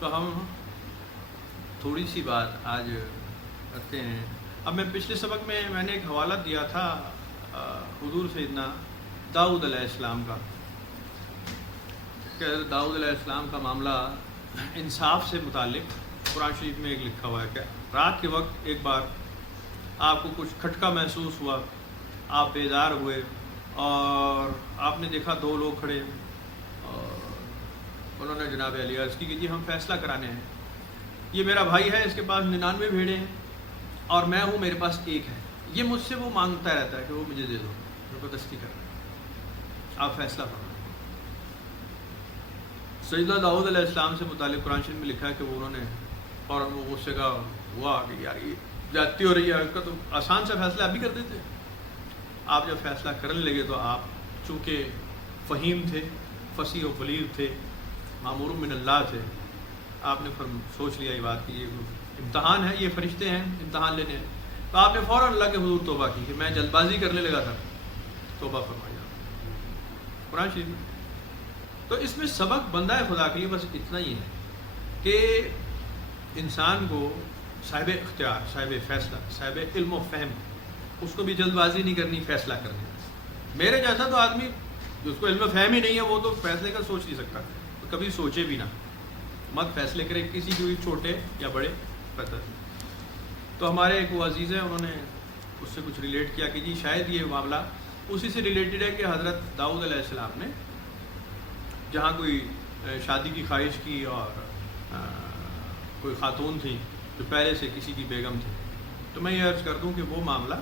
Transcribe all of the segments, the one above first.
تو ہم تھوڑی سی بات آج کرتے ہیں. اب میں پچھلے سبق میں نے ایک حوالہ دیا تھا حضور سیدنا داؤد علیہ السلام کا، کہ داؤد علیہ السلام کا معاملہ انصاف سے متعلق قرآن شریف میں ایک لکھا ہوا ہے کہ رات کے وقت ایک بار آپ کو کچھ کھٹکا محسوس ہوا، آپ بیدار ہوئے اور آپ نے دیکھا دو لوگ کھڑے اور انہوں نے جناب علی عرض کی کہ جی ہم فیصلہ کرانے ہیں، یہ میرا بھائی ہے، اس کے پاس 99 بھیڑیں ہیں اور میں ہوں میرے پاس ایک ہے، یہ مجھ سے وہ مانگتا رہتا ہے کہ وہ مجھے دے دو، زبردستی کر رہا ہے، آپ فیصلہ کرو. سیدنا داؤد علیہ السلام سے متعلق قرآن شریف میں لکھا ہے کہ وہ انہوں نے فوراً وہ غصے کا ہوا کہ یار یہ زیادتی ہو رہی ہے، اس کا تو آسان سا فیصلہ ابھی کر دیتے. آپ جب فیصلہ کرنے لگے تو آپ چونکہ فہیم تھے، فصیح و بلیغ تھے، مامور من اللہ تھے، آپ نے سوچ لیا یہ بات کہ یہ امتحان ہے، یہ فرشتے ہیں امتحان لینے ہیں، تو آپ نے فوراً اللہ کے حضور توبہ کی کہ میں جلد بازی کرنے لگا تھا، توبہ فرمایا قرآن شریف میں. تو اس میں سبق بندہ خدا کے لیے بس اتنا ہی ہے کہ انسان کو صاحب اختیار، صاحب فیصلہ، صاحب علم و فہم، اس کو بھی جلد بازی نہیں کرنی فیصلہ کرنے. میرے جیسا تو آدمی جس کو علم و فہم ہی نہیں ہے وہ تو فیصلے کا سوچ نہیں سکتا، تو کبھی سوچے بھی نہ، مت فیصلے کرے کسی کے بھی چھوٹے یا بڑے قدر. تو ہمارے ایک وہ عزیز ہیں، انہوں نے اس سے کچھ ریلیٹ کیا کہ جی شاید یہ معاملہ اسی سے ریلیٹڈ ہے کہ حضرت داؤد علیہ السلام نے جہاں کوئی شادی کی خواہش کی اور کوئی خاتون تھی جو پہلے سے کسی کی بیگم تھی، تو میں یہ عرض کر دوں کہ وہ معاملہ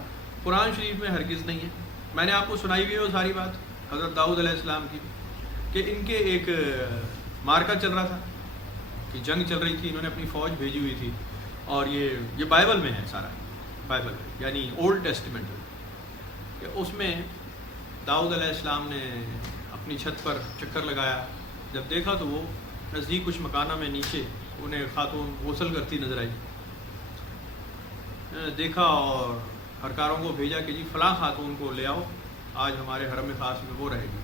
قرآن شریف میں ہرگز نہیں ہے. میں نے آپ کو سنائی ہوئی ہے وہ ساری بات حضرت داؤد علیہ السلام کی کہ ان کے ایک مارکا چل رہا تھا، کہ جنگ چل رہی تھی، انہوں نے اپنی فوج بھیجی ہوئی تھی، اور یہ بائبل میں ہے سارا، بائبل میں یعنی اولڈ ٹیسٹیمنٹ میں، کہ اس میں داؤد علیہ السلام نے اپنی چھت پر چکر لگایا، جب دیکھا تو وہ نزدیک کچھ مکانہ میں نیچے انہیں خاتون غسل کرتی نظر آئی. دیکھا اور ہرکاروں کو بھیجا کہ جی فلاں خاتون کو لے آؤ، آج ہمارے حرم خاص میں وہ رہے گی.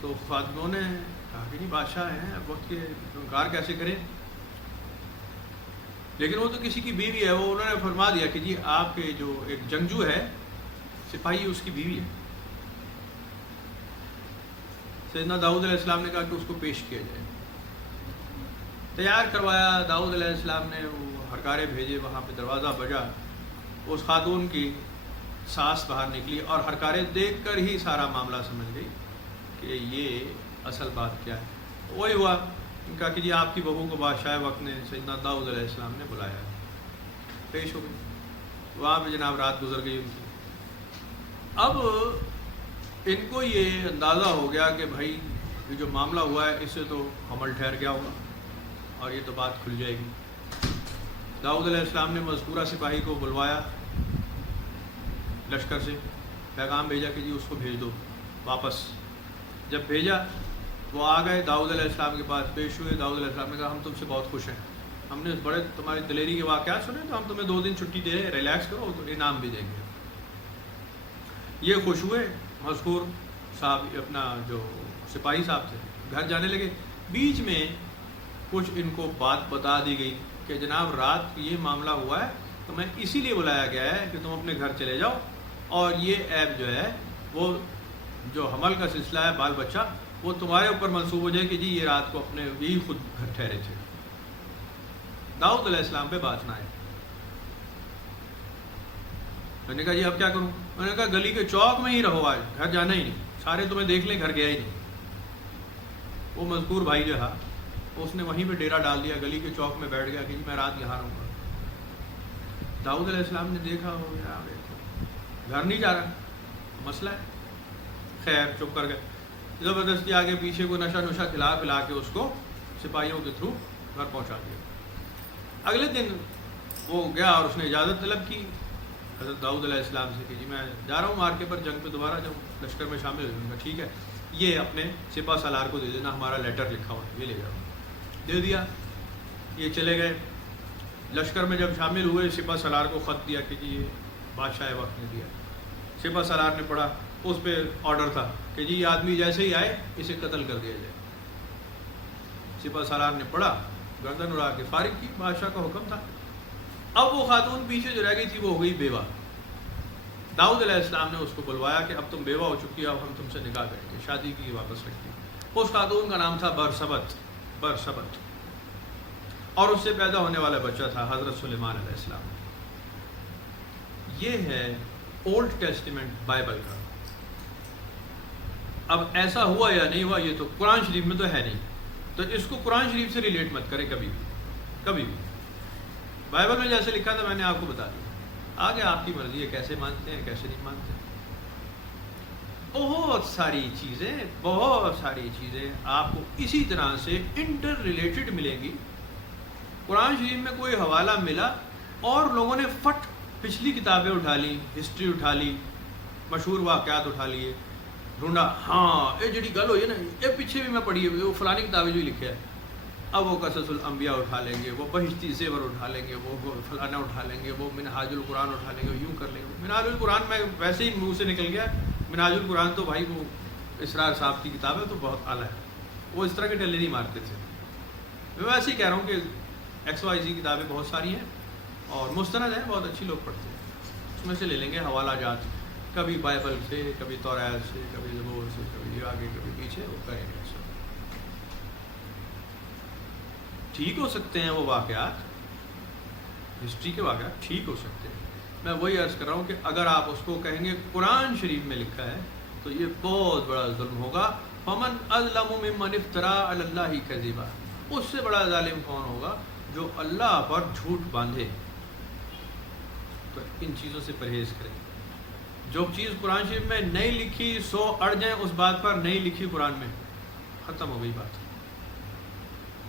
تو خاتونوں نے کہا کہ نہیں بادشاہ ہیں، اب وقت کے انکار کیسے کریں، لیکن وہ تو کسی کی بیوی ہے. وہ انہوں نے فرما دیا کہ جی آپ کے جو ایک جنگجو ہے سپاہی، اس کی بیوی ہے. سیدنا داؤد علیہ السلام نے کہا کہ اس کو پیش کیا جائے. تیار کروایا داؤد علیہ السلام نے، وہ ہرکارے بھیجے، وہاں پہ دروازہ بجا، اس خاتون کی ساس باہر نکلی اور ہرکارے دیکھ کر ہی سارا معاملہ سمجھ گئی کہ یہ اصل بات کیا ہے. وہی ہوا، کہا کہ جی آپ کی بہو کو بادشاہ وقت نے سیدنا داؤد علیہ السلام نے بلایا، پیش ہو گئی. وہاں پہ جناب رات گزر گئی ان کی. اب ان کو یہ اندازہ ہو گیا کہ بھائی یہ جو معاملہ ہوا ہے اس سے تو حمل ٹھہر گیا ہوگا اور یہ تو بات کھل جائے گی. داؤد علیہ السلام نے مذکورہ سپاہی کو بلوایا، لشکر سے پیغام بھیجا کہ جی اس کو بھیج دو واپس. جب بھیجا وہ آ گئے داؤد علیہ السلام کے پاس، پیش ہوئے. داؤد علیہ السلام نے کہا ہم تم سے بہت خوش ہیں، ہم نے بڑے تمہاری دلیری کے واقعات سنے، تو ہم تمہیں 2 دن چھٹی دے رہے، ریلیکس کرو تو انعام بھی دیں گے. یہ خوش ہوئے. مذکور صاحب اپنا جو سپاہی صاحب تھے گھر جانے لگے. بیچ میں کچھ ان کو بات بتا دی گئی کہ جناب رات یہ معاملہ ہوا ہے تو میں اسی لیے بلایا گیا ہے کہ تم اپنے گھر چلے جاؤ، اور یہ عیب جو ہے وہ جو حمل کا سلسلہ ہے، بال بچہ، وہ تمہارے اوپر منسوب ہو جائے کہ جی یہ رات کو اپنے یہی خود گھر ٹھہرے تھے. داؤد علیہ السلام پہ بات نہ آئے. میں نے کہا جی اب کیا کروں؟ میں نے کہا گلی کے چوک میں ہی رہو، آج گھر جانا ہی نہیں، سارے تمہیں دیکھ لیں گھر گیا ہی نہیں. وہ مذکور بھائی جو تھا اس نے وہیں پہ ڈیرا ڈال دیا، گلی کے چوک میں بیٹھ گیا کہ جی میں رات یہاں رہوں گا. داؤد علیہ السلام نے دیکھا ہو یار گھر نہیں جا رہا، مسئلہ ہے. خیر چپ کر گئے. زبردستی آگے پیچھے کو نشہ نشہ کھلا کے اس کو سپاہیوں کے تھرو گھر پہنچا دیا. اگلے دن وہ گیا اور اس نے اجازت طلب کی حضرت داؤد علیہ السلام سے کہ جی میں جا رہا ہوں مارکے پر، جنگ پہ دوبارہ جاؤں، لشکر میں شامل ہو جاؤں گا. ٹھیک ہے، یہ اپنے سپاہ سالار کو دے دینا، ہمارا لیٹر لکھا ہوا ہے، یہ لے جاؤ. دے دیا. یہ چلے گئے. لشکر میں جب شامل ہوئے سپاہ سالار کو خط دیا کہ جی یہ بادشاہ وقت نے دیا. سپاہ سالار نے پڑھا، اس پہ آرڈر تھا کہ جی یہ آدمی جیسے ہی آئے اسے قتل کر دیا جائے. سپہ سالار نے پڑھا، گردن اڑا کے فارغ کی، بادشاہ کا حکم تھا۔ اب وہ خاتون پیچھے جو رہ گئی تھی وہ ہو گئی بیوہ۔ داؤد علیہ السلام نے اس کو بلوایا کہ اب تم بیوہ ہو چکی، اب ہم تم سے نکاح کریں گے، شادی کی واپس رکھیں گے۔ اس خاتون کا نام تھا برسبت، اور اس سے پیدا ہونے والا بچہ تھا حضرت سلیمان علیہ السلام۔ یہ ہے اولڈ ٹیسٹیمنٹ بائبل کا۔ اب ایسا ہوا یا نہیں ہوا یہ تو قرآن شریف میں تو ہے نہیں، تو اس کو قرآن شریف سے ریلیٹ مت کریں کبھی بھی۔ بائبل میں جیسے لکھا تھا میں نے آپ کو بتا دیا، آگے آپ کی مرضی ہے کیسے مانتے ہیں کیسے نہیں مانتے۔ بہت ساری چیزیں آپ کو اسی طرح سے انٹر ریلیٹڈ ملیں گی۔ قرآن شریف میں کوئی حوالہ ملا اور لوگوں نے فٹ پچھلی کتابیں اٹھا لی، ہسٹری اٹھا لی، مشہور واقعات اٹھا لیے، ڈھونڈا، ہاں یہ جڑی گل ہوئی ہے نا یہ پیچھے بھی میں پڑھی ہے، وہ فلانی کتابیں جو لکھے ہے۔ اب وہ قصص الانبیاء اٹھا لیں گے، وہ بہشتی زیور اٹھا لیں گے، وہ فلانا اٹھا لیں گے، وہ منہاج القرآن اٹھا لیں گے، یوں کر لیں گے۔ منہاج القرآن میں ویسے ہی منہ سے نکل گیا، منہاج القرآن تو بھائی وہ اسرار صاحب کی کتاب ہے تو بہت اعلیٰ ہے، وہ اس طرح کے ٹلے نہیں مارتے تھے۔ میں ویسے ہی کہہ رہا ہوں کہ XYZ کتابیں بہت ساری ہیں اور مستند ہیں، بہت اچھی لوگ پڑھتے ہیں، اس میں سے لے لیں گے حوالہ جات، کبھی بائبل سے، کبھی توریت سے، کبھی زبور سے، کبھی آگے کبھی پیچھے، وہ کریں گے۔ ٹھیک ہو سکتے ہیں وہ واقعات، ہسٹری کے واقعات ٹھیک ہو سکتے ہیں۔ میں وہی عرض کر رہا ہوں کہ اگر آپ اس کو کہیں گے قرآن شریف میں لکھا ہے تو یہ بہت بڑا ظلم ہوگا۔ فمن اظلم ممن افترى علی اللہ کذبا، اس سے بڑا ظالم کون ہوگا جو اللہ پر جھوٹ باندھے۔ تو ان چیزوں سے پرہیز کریں۔ جو چیز قرآن شریف میں نہیں لکھی سو اڑ جائیں اس بات پر، نہیں لکھی قرآن میں، ختم ہو گئی بات۔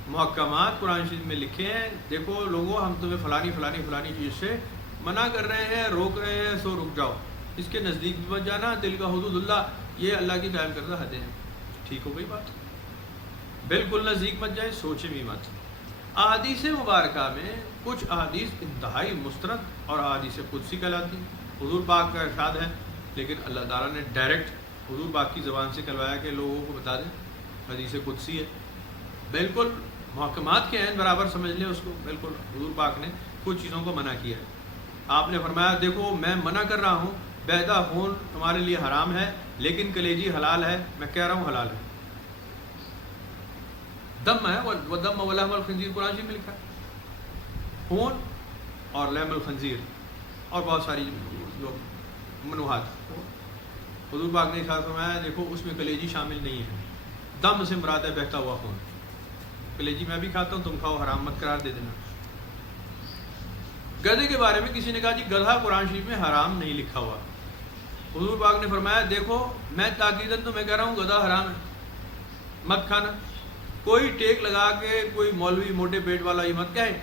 محکمات قرآن شریف میں لکھے ہیں، دیکھو لوگوں ہم تمہیں فلانی چیز سے منع کر رہے ہیں، روک رہے ہیں، سو رک جاؤ، اس کے نزدیک بھی مت جانا، تلک حدود اللہ، یہ اللہ کی قائم کردہ حدیں ہیں۔ ٹھیک ہو گئی بات، بالکل نزدیک مت جائے، سوچیں بھی مت۔ احادیث مبارکہ میں کچھ احادیث انتہائی مستند اور احادیث قدسی کہلاتی ہیں، حضور پاک کا ارشاد ہے، لیکن اللہ تعالیٰ نے ڈائریکٹ حضور پاک کی زبان سے کہلوایا کہ لوگوں کو بتا دیں حدیث قدسی ہے، بالکل محکمات کے عین برابر سمجھ لیں اس کو۔ بالکل حضور پاک نے کچھ چیزوں کو منع کیا ہے، آپ نے فرمایا دیکھو میں منع کر رہا ہوں، بیضا خون تمہارے لیے حرام ہے لیکن کلیجی حلال ہے، میں کہہ رہا ہوں حلال ہے۔ دم ہے، وہ دم ولحم الخنزیر قرآن شریف میں لکھا ہے، خون اور لحم الخنزیر اور بہت ساری جو منوحات، حضور پاک نے فرمایا دیکھو اس میں کلیجی شامل نہیں ہے، دم سے مراد ہے بہتا ہوا خون، کلیجی میں بھی کھاتا ہوں، تم کھاؤ، حرام مت قرار دے دینا۔ گدھے کے بارے میں کسی نے کہا جی گدھا قرآن شریف میں حرام نہیں لکھا ہوا، حضور پاک نے فرمایا دیکھو میں تاکیداً تمہیں کہہ رہا ہوں گدھا حرام ہے، مت کھانا۔ کوئی ٹیک لگا کے کوئی مولوی موٹے پیٹ والا یہ مت کہے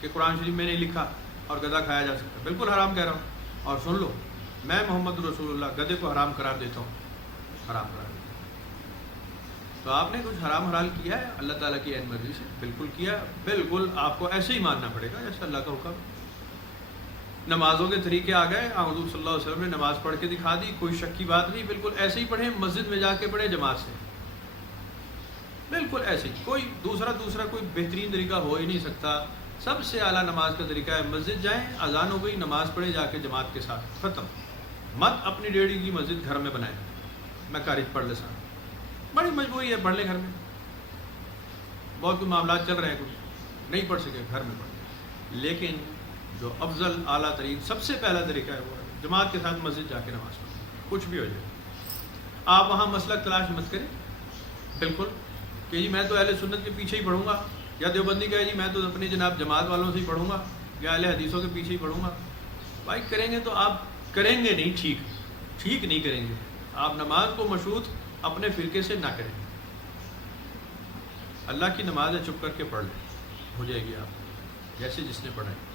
کہ قرآن شریف میں نہیں لکھا اور گدھا کھایا جا سکتا، بالکل حرام کہہ رہا ہوں۔ اور سن لو میں محمد رسول اللہ گدھے کو حرام قرار دیتا ہوں، حرام قرار دیتا ہوں۔ تو آپ نے کچھ حرام حلال کیا ہے اللہ تعالیٰ کی عین مرضی سے، بالکل کیا، بالکل آپ کو ایسے ہی ماننا پڑے گا جیسے اللہ کا حکم۔ نمازوں کے طریقے آ گئے، حضور صلی اللہ علیہ وسلم نے نماز پڑھ کے دکھا دی، کوئی شک کی بات نہیں، بالکل ایسے ہی پڑھیں، مسجد میں جا کے پڑھیں جماعت سے، بالکل ایسے ہی، کوئی دوسرا کوئی بہترین طریقہ ہو ہی نہیں سکتا۔ سب سے اعلیٰ نماز کا طریقہ ہے مسجد جائیں، اذان ہو گئی نماز پڑھیں جا کے جماعت کے ساتھ، ختم۔ مت اپنی ڈیڑھی کی مسجد گھر میں بنائیں، میں خارج پڑھ لے سا، بڑی مجبوری ہے پڑھ لیں گھر میں، بہت کوئی معاملات چل رہے ہیں، کچھ نہیں پڑھ سکے گھر میں پڑھ لیں۔ لیکن جو افضل اعلیٰ ترین سب سے پہلا طریقہ ہے وہ ہے جماعت کے ساتھ مسجد جا کے نماز پڑھیں، کچھ بھی ہو جائے۔ آپ وہاں مسلک تلاش مت کریں، بالکل کہ جی میں تو اہل سنت کے پیچھے ہی پڑھوں گا، یا دیوبندی کہے جی میں تو اپنی جناب جماعت والوں سے ہی پڑھوں گا، یا اہل حدیثوں کے پیچھے ہی پڑھوں گا۔ بھائی کریں گے تو آپ کریں گے نہیں، ٹھیک نہیں کریں گے۔ آپ نماز کو مشروط اپنے فرقے سے نہ کریں، اللہ کی نماز ہے چپ کر کے پڑھ لیں، ہو جائے گی آپ جیسے جس نے پڑھا ہے۔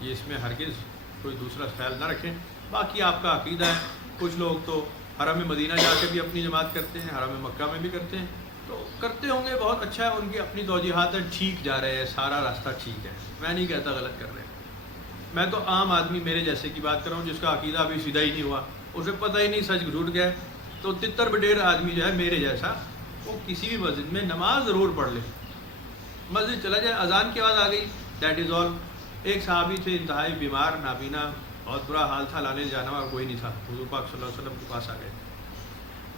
یہ اس میں ہرگز کوئی دوسرا خیال نہ رکھیں۔ باقی آپ کا عقیدہ ہے، کچھ لوگ تو حرم مدینہ جا کے بھی اپنی جماعت کرتے ہیں، حرم مکہ میں بھی کرتے ہیں، تو کرتے ہوں گے، بہت اچھا ہے، ان کی اپنی توجیحات ہیں، ٹھیک جا رہے ہیں، سارا راستہ ٹھیک ہے، میں نہیں کہتا غلط کر رہے ہیں۔ میں تو عام آدمی میرے جیسے کی بات کر رہا ہوں جس کا عقیدہ ابھی سیدھا ہی نہیں ہوا، اسے پتہ ہی نہیں سچ جھوٹ گیا، تو تتر بڈیر آدمی جو ہے میرے جیسا، وہ کسی بھی مسجد میں نماز ضرور پڑھ لے. مسجد چلا جائے, اذان کی آواز آ گئی, دیٹ از آل. ایک صحابی تھے انتہائی بیمار, نابینا, بہت برا حال تھا, لانے جانا اور کوئی نہیں تھا. حضور پاک صلی اللہ علیہ وسلم کے پاس آ گئے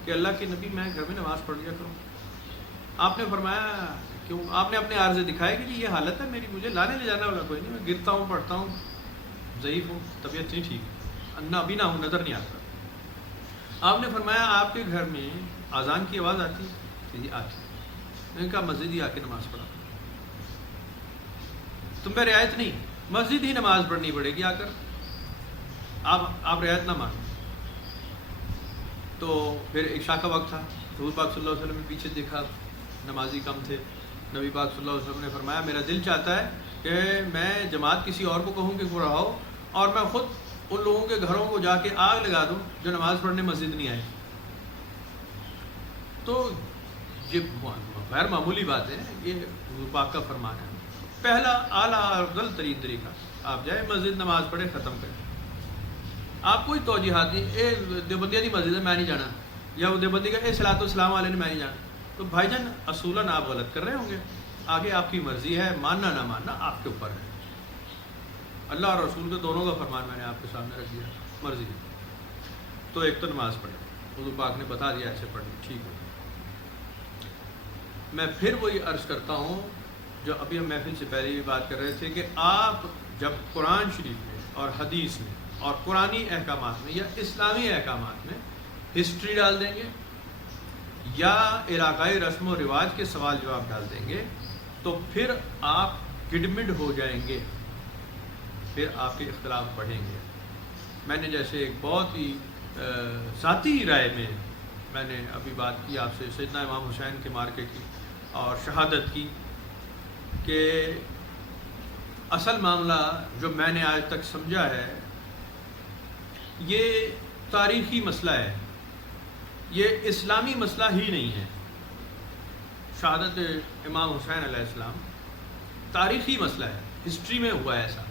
کہ اللہ کے نبی میں گھر میں نماز پڑھ لیا کروں. آپ نے فرمایا کیوں؟ آپ نے اپنے عارضے دکھائے کہ جی یہ حالت ہے میری, مجھے لانے لے جانا والا کوئی نہیں, میں گرتا ہوں, پڑھتا ہوں, ضعیف ہوں, طبیعت نہیں ٹھیک, نابینا ہوں, نظر نہیں آتا. آپ نے فرمایا آپ کے گھر میں اذان کی آواز آتی کہ جی آتی. میں نے کہا مسجد ہی آ کے نماز پڑھا, تم پہ رعایت نہیں, مسجد ہی نماز پڑھنی پڑے گی آ کر. آپ رعایت نہ مانو. تو پھر عشاء کا وقت تھا, حضور پاک صلی اللہ علیہ وسلم نے پیچھے دیکھا, نمازی کم تھے. نبی پاک صلی اللہ علیہ وسلم نے فرمایا میرا دل چاہتا ہے کہ میں جماعت کسی اور کو کہوں کہ وہ رہاؤ, اور میں خود ان لوگوں کے گھروں کو جا کے آگ لگا دوں جو نماز پڑھنے مسجد نہیں آئے. تو یہ غیر معمولی بات ہے, یہ حضور پاک کا فرمان ہے. پہلا اعلیٰ افضل ترین طریقہ, آپ جائیں مسجد, نماز پڑھیں, ختم کریں. آپ کوئی توجیحات نہیں, اے دیوبندیہ کی مسجد ہے میں نہیں جانا, یا وہ دیوبندی کا اے صلاۃ والسلام والے نے میں نہیں جانا. تو بھائی جان اصولاً آپ غلط کر رہے ہوں گے. آگے آپ کی مرضی ہے, ماننا نہ ماننا آپ کے اوپر ہے. اللہ اور رسول کے دونوں کا فرمان میں نے آپ کے سامنے رکھ دیا, مرضی. تو ایک تو نماز پڑھیں, حضور پاک نے بتا دیا ایسے پڑھیں, ٹھیک ہے. میں پھر وہی عرض کرتا ہوں جو ابھی ہم محفل سے پہلے بھی بات کر رہے تھے کہ آپ جب قرآن شریف میں اور حدیث میں اور قرآنی احکامات میں یا اسلامی احکامات میں ہسٹری ڈال دیں گے یا علاقائی رسم و رواج کے سوال جواب ڈال دیں گے تو پھر آپ گڈمڈ ہو جائیں گے, پھر آپ کے اختلاف بڑھیں گے. میں نے جیسے ایک بہت ہی ذاتی رائے میں نے ابھی بات کی آپ سے سیدنا امام حسین کے مارکے کی اور شہادت کی, کہ اصل معاملہ جو میں نے آج تک سمجھا ہے یہ تاریخی مسئلہ ہے, یہ اسلامی مسئلہ ہی نہیں ہے. شہادت امام حسین علیہ السلام تاریخی مسئلہ ہے, ہسٹری میں ہوا ہے ایسا.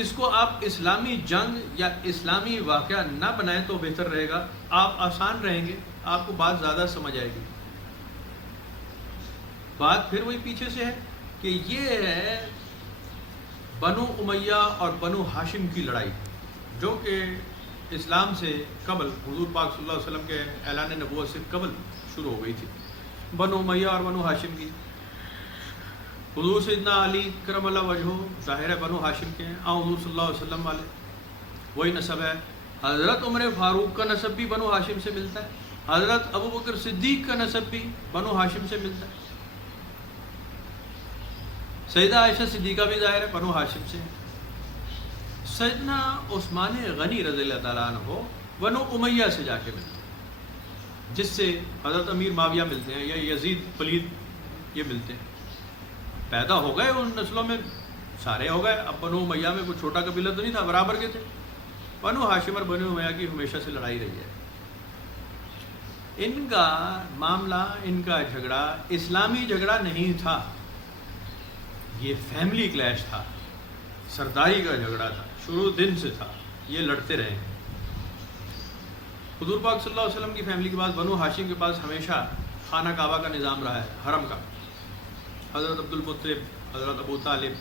اس کو آپ اسلامی جنگ یا اسلامی واقعہ نہ بنائیں تو بہتر رہے گا, آپ آسان رہیں گے, آپ کو بات زیادہ سمجھ آئے گی. بات پھر وہی پیچھے سے ہے کہ یہ ہے بنو امیہ اور بنو ہاشم کی لڑائی, جو کہ اسلام سے قبل, حضور پاک صلی اللہ علیہ وسلم کے اعلان نبوت سے قبل شروع ہو گئی تھی. بنو امیہ اور بنو ہاشم کی. حضور سیدنا علی کرم اللہ وجہہ ظاہر ہے بنو ہاشم کے ہیں, حضور صلی اللہ علیہ وسلم والے وہی نسب ہے. حضرت عمر فاروق کا نسب بھی بنو ہاشم سے ملتا ہے, حضرت ابو بکر صدیق کا نسب بھی بنو ہاشم سے ملتا ہے. سیدہ عائشہ صدیقہ بھی ظاہر ہے بنو ہاشم سے. سیدنا عثمان غنی رضی اللہ تعالیٰ عنہ بنو امیہ سے جا کے ملتے ہیں, جس سے حضرت امیر معاویہ ملتے ہیں یا یزید پلید یہ ملتے ہیں. پیدا ہو گئے ان نسلوں میں, سارے ہو گئے. اب بنو امیہ میں کوئی چھوٹا قبیلہ تو نہیں تھا, برابر کے تھے. بنو ہاشم اور بنو امیہ کی ہمیشہ سے لڑائی رہی ہے. ان کا معاملہ, ان کا جھگڑا اسلامی جھگڑا نہیں تھا, یہ فیملی کلیش تھا, سرداری کا جھگڑا تھا, شروع دن سے تھا, یہ لڑتے رہے. حضور پاک صلی اللہ علیہ وسلم کی فیملی کے پاس, بنو ہاشم کے پاس ہمیشہ خانہ کعبہ کا نظام رہا ہے, حرم کا. حضرت عبد المطلب, حضرت ابو طالب,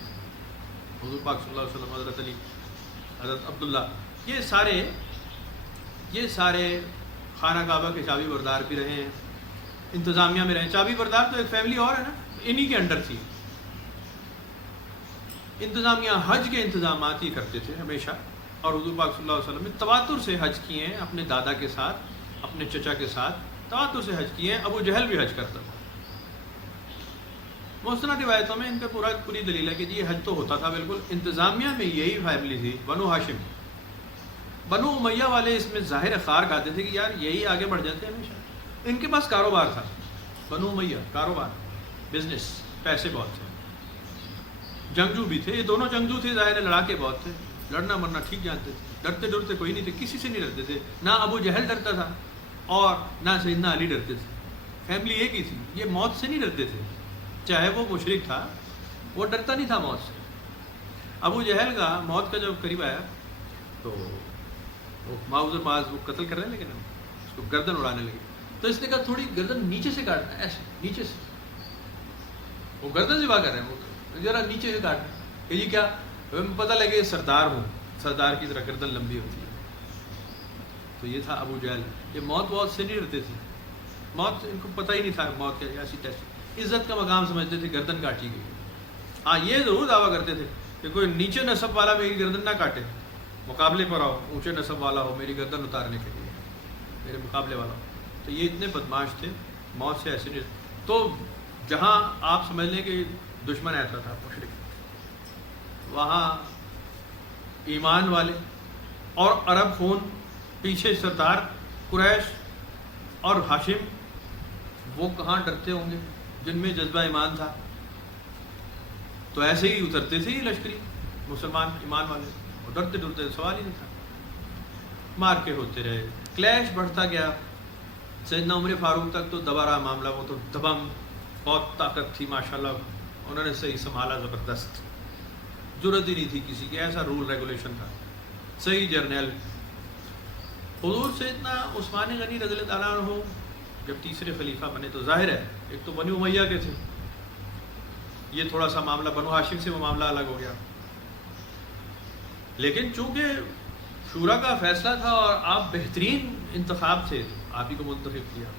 حضور پاک صلی اللہ علیہ وسلم, حضرت علی, حضرت عبداللہ, یہ سارے خانہ کعبہ کے چابی بردار بھی رہے ہیں, انتظامیہ میں رہے. چابی بردار تو ایک فیملی اور ہے نا, انہی کے انڈر تھی. انتظامیہ حج کے انتظامات ہی کرتے تھے ہمیشہ, اور حضور پاک صلی اللہ علیہ وسلم نے تواتر سے حج کیے ہیں, اپنے دادا کے ساتھ, اپنے چچا کے ساتھ تواتر سے حج کیے ہیں. ابو جہل بھی حج کرتا تھا. مستند روایتوں میں ان کا پوری دلیل ہے کہ جی یہ حج تو ہوتا تھا بالکل. انتظامیہ میں یہی فیملی تھی, بنو ہاشم. بنو امیہ والے اس میں ظاہر خار کھاتے تھے کہ یار یہی آگے بڑھ جاتے ہیں ہمیشہ. ان کے پاس کاروبار تھا, بنو امیہ کاروبار, بزنس, پیسے بہت تھے, جنگجو بھی تھے. یہ دونوں جنگجو تھے, ظاہر لڑاکے بہت تھے, لڑنا مرنا ٹھیک جانتے تھے, ڈرتے ڈرتے کوئی نہیں تھے, کسی سے نہیں ڈرتے تھے. نہ ابو جہل ڈرتا تھا اور نہ سیدنا علی ڈرتے تھے. فیملی ایک ہی تھی. یہ موت سے نہیں ڈرتے تھے, چاہے وہ مشرک تھا, وہ ڈرتا نہیں تھا موت سے. ابو جہل کا موت کا جب قریب آیا تو وہ معاذ وہ قتل کر رہے ہیں, لیکن اس کو گردن اڑانے لگے. تو اس نے کہا تھوڑی گردن نیچے سے کاٹنا، ایسے نیچے سے، وہ گردن ذبح کر رہے ہیں، وہ ذرا نیچے سے کاٹنا کہ جی کیا پتہ لگے سردار ہوں، سردار کی طرح گردن لمبی ہوتی ہے۔ تو یہ تھا ابو جہل، یہ موت بہت سے نہیں ڈرتے تھے، موت ان کو پتہ ہی نہیں تھا موت کیا، ایسی تیسی عزت کا مقام سمجھتے تھے گردن کاٹی گئی۔ ہاں یہ ضرور دعویٰ کرتے تھے کہ کوئی نیچے نسب والا میری گردن نہ کاٹے، مقابلے پر آؤ، اونچے نسب والا ہو میری گردن اتارنے کے لیے، میرے مقابلے والا ہو۔ تو یہ اتنے بدماش تھے، موت سے ایسے نہیں۔ تو جہاں آپ سمجھ لیں کہ دشمن ایسا تھا مشرک، وہاں ایمان والے اور عرب خون پیچھے سردار قریش اور ہاشم، وہ کہاں ڈرتے ہوں گے جن میں جذبہ ایمان تھا؟ تو ایسے ہی اترتے تھے لشکری مسلمان ایمان والے، اور ڈرتے ڈرتے سوال ہی نہیں تھا۔ مار کے ہوتے رہے، کلیش بڑھتا گیا، سیدنا عمر فاروق تک تو دبا رہا معاملہ، وہ تو دبم، بہت طاقت تھی ماشاءاللہ، انہوں نے صحیح سنبھالا، زبردست، ضرورت ہی نہیں تھی کسی کی، ایسا رول ریگولیشن تھا، صحیح جرنیل۔ حضور سیدنا عثمان غنی رضی اللہ تعالیٰ عنہ جب تیسرے خلیفہ بنے تو ظاہر ہے ایک تو بنو امیہ کے تھے، یہ تھوڑا سا معاملہ بنو ہاشم سے وہ معاملہ الگ ہو گیا، لیکن چونکہ شورا کا فیصلہ تھا اور آپ بہترین انتخاب تھے، آپ ہی کو منتخب کیا۔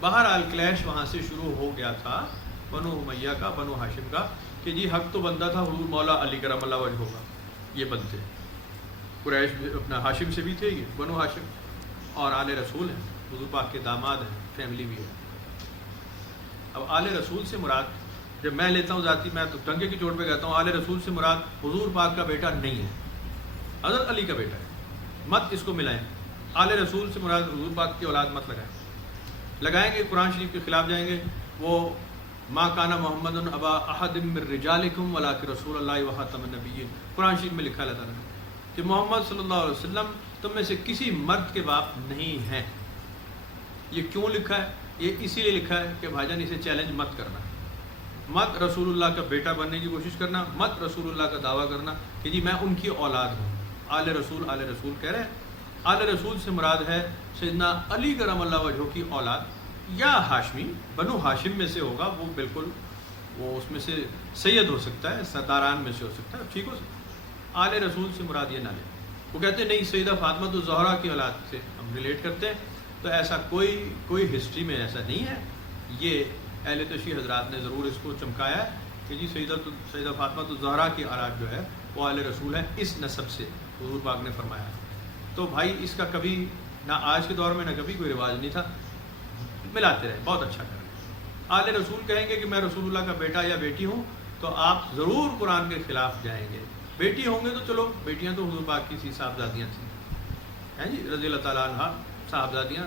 بہرحال کلیش وہاں سے شروع ہو گیا تھا بنو امیہ کا، بنو ہاشم کا، کہ جی حق تو بندہ تھا حضور مولا علی کرم اللہ وجہ ہوگا، یہ بنتے قریش اپنا ہاشم سے بھی تھے، یہ بنو ہاشم اور آل رسول ہیں، حضور پاک کے داماد ہیں، فیملی بھی ہے۔ اب آل رسول سے مراد، جب میں لیتا ہوں ذاتی، میں تو ٹنگے کی چوٹ پہ کہتا ہوں آل رسول سے مراد حضور پاک کا بیٹا نہیں ہے، حضرت علی کا بیٹا ہے، مت اس کو ملائیں۔ آل رسول سے مراد حضور پاک کی اولاد مت لگائیں گے قرآن شریف کے خلاف جائیں گے۔ وہ ما کان محمد ابا احد من رجالکم ولکن رسول اللہ وخاتم النبیین، قرآن شریف میں لکھا ہے اللہ تعالیٰ نے کہ محمد صلی اللہ علیہ وسلم تم میں سے کسی مرد کے باپ نہیں ہیں۔ یہ کیوں لکھا ہے؟ یہ اسی لیے لکھا ہے کہ بھائی جان اسے چیلنج مت کرنا، مت رسول اللہ کا بیٹا بننے کی کوشش کرنا، مت رسول اللہ کا دعویٰ کرنا کہ جی میں ان کی اولاد ہوں۔ آل رسول کہہ رہے ہیں، آل رسول سے مراد ہے سیدنا علی کرم اللہ وجہ کی اولاد یا ہاشمی، بنو ہاشم میں سے ہوگا، وہ بالکل وہ اس میں سے سید ہو سکتا ہے، سرداران میں سے ہو سکتا ہے، ٹھیک ہو سکتا ہے۔ آل رسول سے مراد یہ نہ لیں۔ وہ کہتے ہیں نہیں سیدہ فاطمہ الزہرا کی اولاد سے ہم ریلیٹ کرتے ہیں، تو ایسا کوئی ہسٹری میں ایسا نہیں ہے۔ یہ اہل تشیع حضرات نے ضرور اس کو چمکایا ہے کہ جی سیدہ فاطمہ الزہرا کی اولاد جو ہے وہ آل رسول ہے، اس نسب سے حضور پاک نے فرمایا۔ تو بھائی اس کا کبھی نہ آج کے دور میں نہ کبھی کوئی رواج نہیں تھا، ملاتے رہے، بہت اچھا کر رہے۔ آل رسول کہیں گے کہ میں رسول اللہ کا بیٹا یا بیٹی ہوں تو آپ ضرور قرآن کے خلاف جائیں گے۔ بیٹی ہوں گے تو چلو، بیٹیاں تو حضور پاک کی سی صاحبزادیاں تھیں، ہیں جی رضی اللہ تعالیٰ عنہ، صاحبزادیاں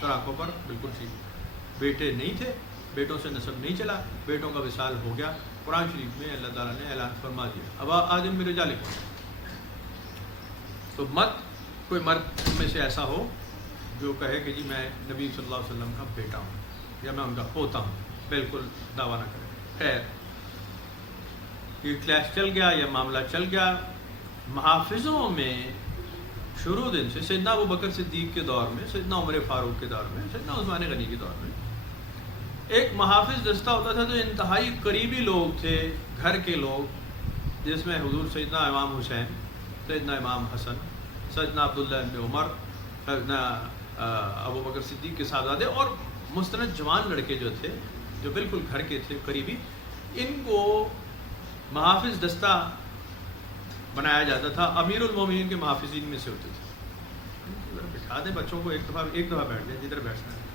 سراخوں پر بالکل ٹھیک۔ بیٹے نہیں تھے، بیٹوں سے نسب نہیں چلا، بیٹوں کا وصال ہو گیا، قرآن شریف میں اللہ تعالیٰ نے اعلان فرما دیا ابا آدم من رجالکم۔ تو مت کوئی مرد میں سے ایسا ہو جو کہے کہ جی میں نبی صلی اللہ علیہ وسلم کا بیٹا ہوں یا میں ان کا پوتا ہوں، بالکل دعویٰ نہ کرے۔ خیر یہ کلیش چل گیا، یہ معاملہ چل گیا۔ محافظوں میں شروع دن سے سیدنا ابو بکر صدیق کے دور میں، سیدنا عمر فاروق کے دور میں، سیدنا عثمان غنی کے دور میں ایک محافظ دستہ ہوتا تھا جو انتہائی قریبی لوگ تھے، گھر کے لوگ، جس میں حضور سیدنا امام حسین، سیدنا امام حسن، سیدنا عبداللہ ابن عمر، سیدنا ابو بکر صدیق کے صاحبزادے اور مستند جوان لڑکے جو تھے جو بالکل گھر کے تھے قریبی، ان کو محافظ دستہ بنایا جاتا تھا، امیر المومنین کے محافظین میں سے ہوتے تھے۔ بٹھا دیں بچوں کو، ایک دفعہ بیٹھ جائیں جدھر بیٹھنا ہے۔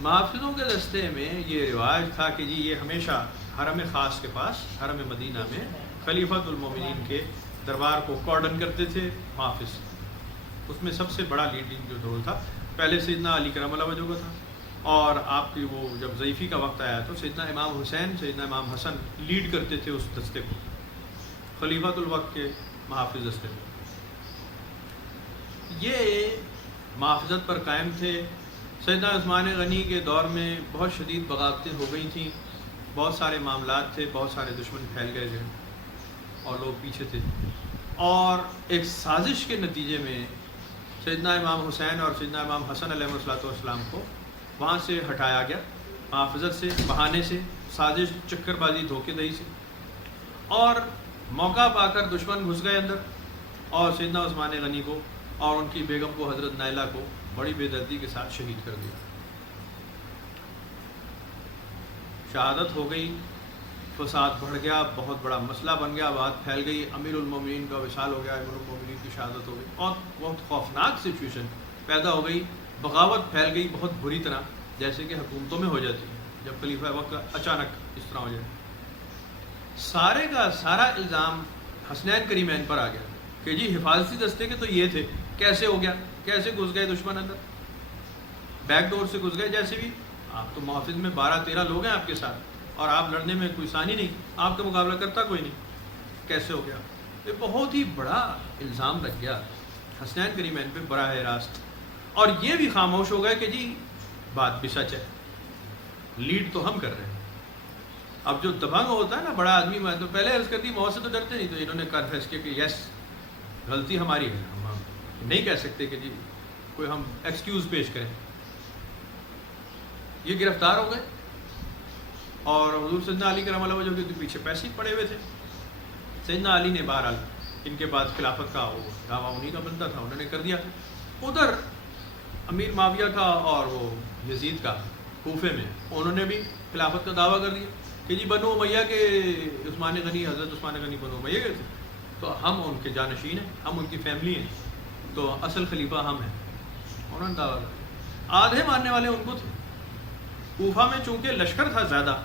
محافظوں کے دستے میں یہ رواج تھا کہ جی یہ ہمیشہ حرم خاص کے پاس، حرم مدینہ میں خلیفۃ المومنین کے دربار کو کارڈن کرتے تھے محافظ۔ اس میں سب سے بڑا لیڈنگ جو رول تھا پہلے سیدنا علی کرم اللہ وجہ کا تھا، اور آپ کی وہ جب ضعیفی کا وقت آیا تو سیدنا امام حسین، سیدنا امام حسن لیڈ کرتے تھے اس دستے کو، خلیفۃ الوقت کے محافظ دستے کو۔ یہ محافظت پر قائم تھے۔ سیدنا عثمان غنی کے دور میں بہت شدید بغاوتیں ہو گئی تھیں، بہت سارے معاملات تھے، بہت سارے دشمن پھیل گئے تھے اور لوگ پیچھے تھے، اور ایک سازش کے نتیجے میں سیدنا امام حسین اور سیدنا امام حسن علیہ السلام کو وہاں سے ہٹایا گیا، محافظت سے، بہانے سے، سازش، چکر بازی، دھوکے دہی سے، اور موقع پا کر دشمن گھس گئے اندر اور سیدنا عثمان غنی کو اور ان کی بیگم کو حضرت نائلہ کو بڑی بے دردی کے ساتھ شہید کر دیا۔ شہادت ہو گئی، فساد بڑھ گیا، بہت بڑا مسئلہ بن گیا، بات پھیل گئی، امیر المومنین کا وصال ہو گیا، امیر المومنین کی شہادت ہو گئی اور بہت خوفناک سچویشن پیدا ہو گئی، بغاوت پھیل گئی بہت بری طرح، جیسے کہ حکومتوں میں ہو جاتی ہے جب خلیفہ وقت اچانک اس طرح ہو جائے۔ سارے کا سارا الزام حسنین کریمین پر آ گیا کہ جی حفاظتی دستے کے تو یہ تھے، کیسے ہو گیا، کیسے گھس گئے دشمن اندر، بیک ڈور سے گھس گئے، جیسے بھی آپ تو محافظ میں 12-13 لوگ ہیں آپ کے ساتھ اور آپ لڑنے میں کوئی ثانی نہیں، آپ کا مقابلہ کرتا کوئی نہیں، کیسے ہو گیا؟ یہ بہت ہی بڑا الزام لگ گیا حسنین کریمین پہ براہ راست، اور یہ بھی خاموش ہو گئے کہ جی بات بھی سچ ہے، لیڈ تو ہم کر رہے ہیں۔ اب جو دبنگ ہوتا ہے نا بڑا آدمی، میں تو پہلے عرض کرتی موت سے تو ڈرتے نہیں، تو انہوں نے کنفیس کیا کہ یس غلطی ہماری ہے، ہم نہیں کہہ سکتے کہ جی کوئی ہم ایکسکیوز پیش کریں۔ یہ گرفتار ہو گئے اور حضور سیدنا علی کرم اللہ وجہ کے پیچھے پیسے پڑے ہوئے تھے۔ سیدنا علی نے بہرحال ان کے بعد خلافت کا وہ دعویٰ انہی کا بنتا تھا، انہوں نے کر دیا۔ ادھر امیر معاویہ کا اور وہ یزید کا کوفے میں انہوں نے بھی خلافت کا دعویٰ کر دیا کہ جی بنو امیہ کے عثمان غنی، حضرت عثمان غنی بنو امیہ کے تھے، تو ہم ان کے جانشین ہیں، ہم ان کی فیملی ہیں، تو اصل خلیفہ ہم ہیں، انہوں نے دعویٰ کیا۔ آدھے ماننے والے ان کو تھے۔ کوفہ میں چونکہ لشکر تھا زیادہ،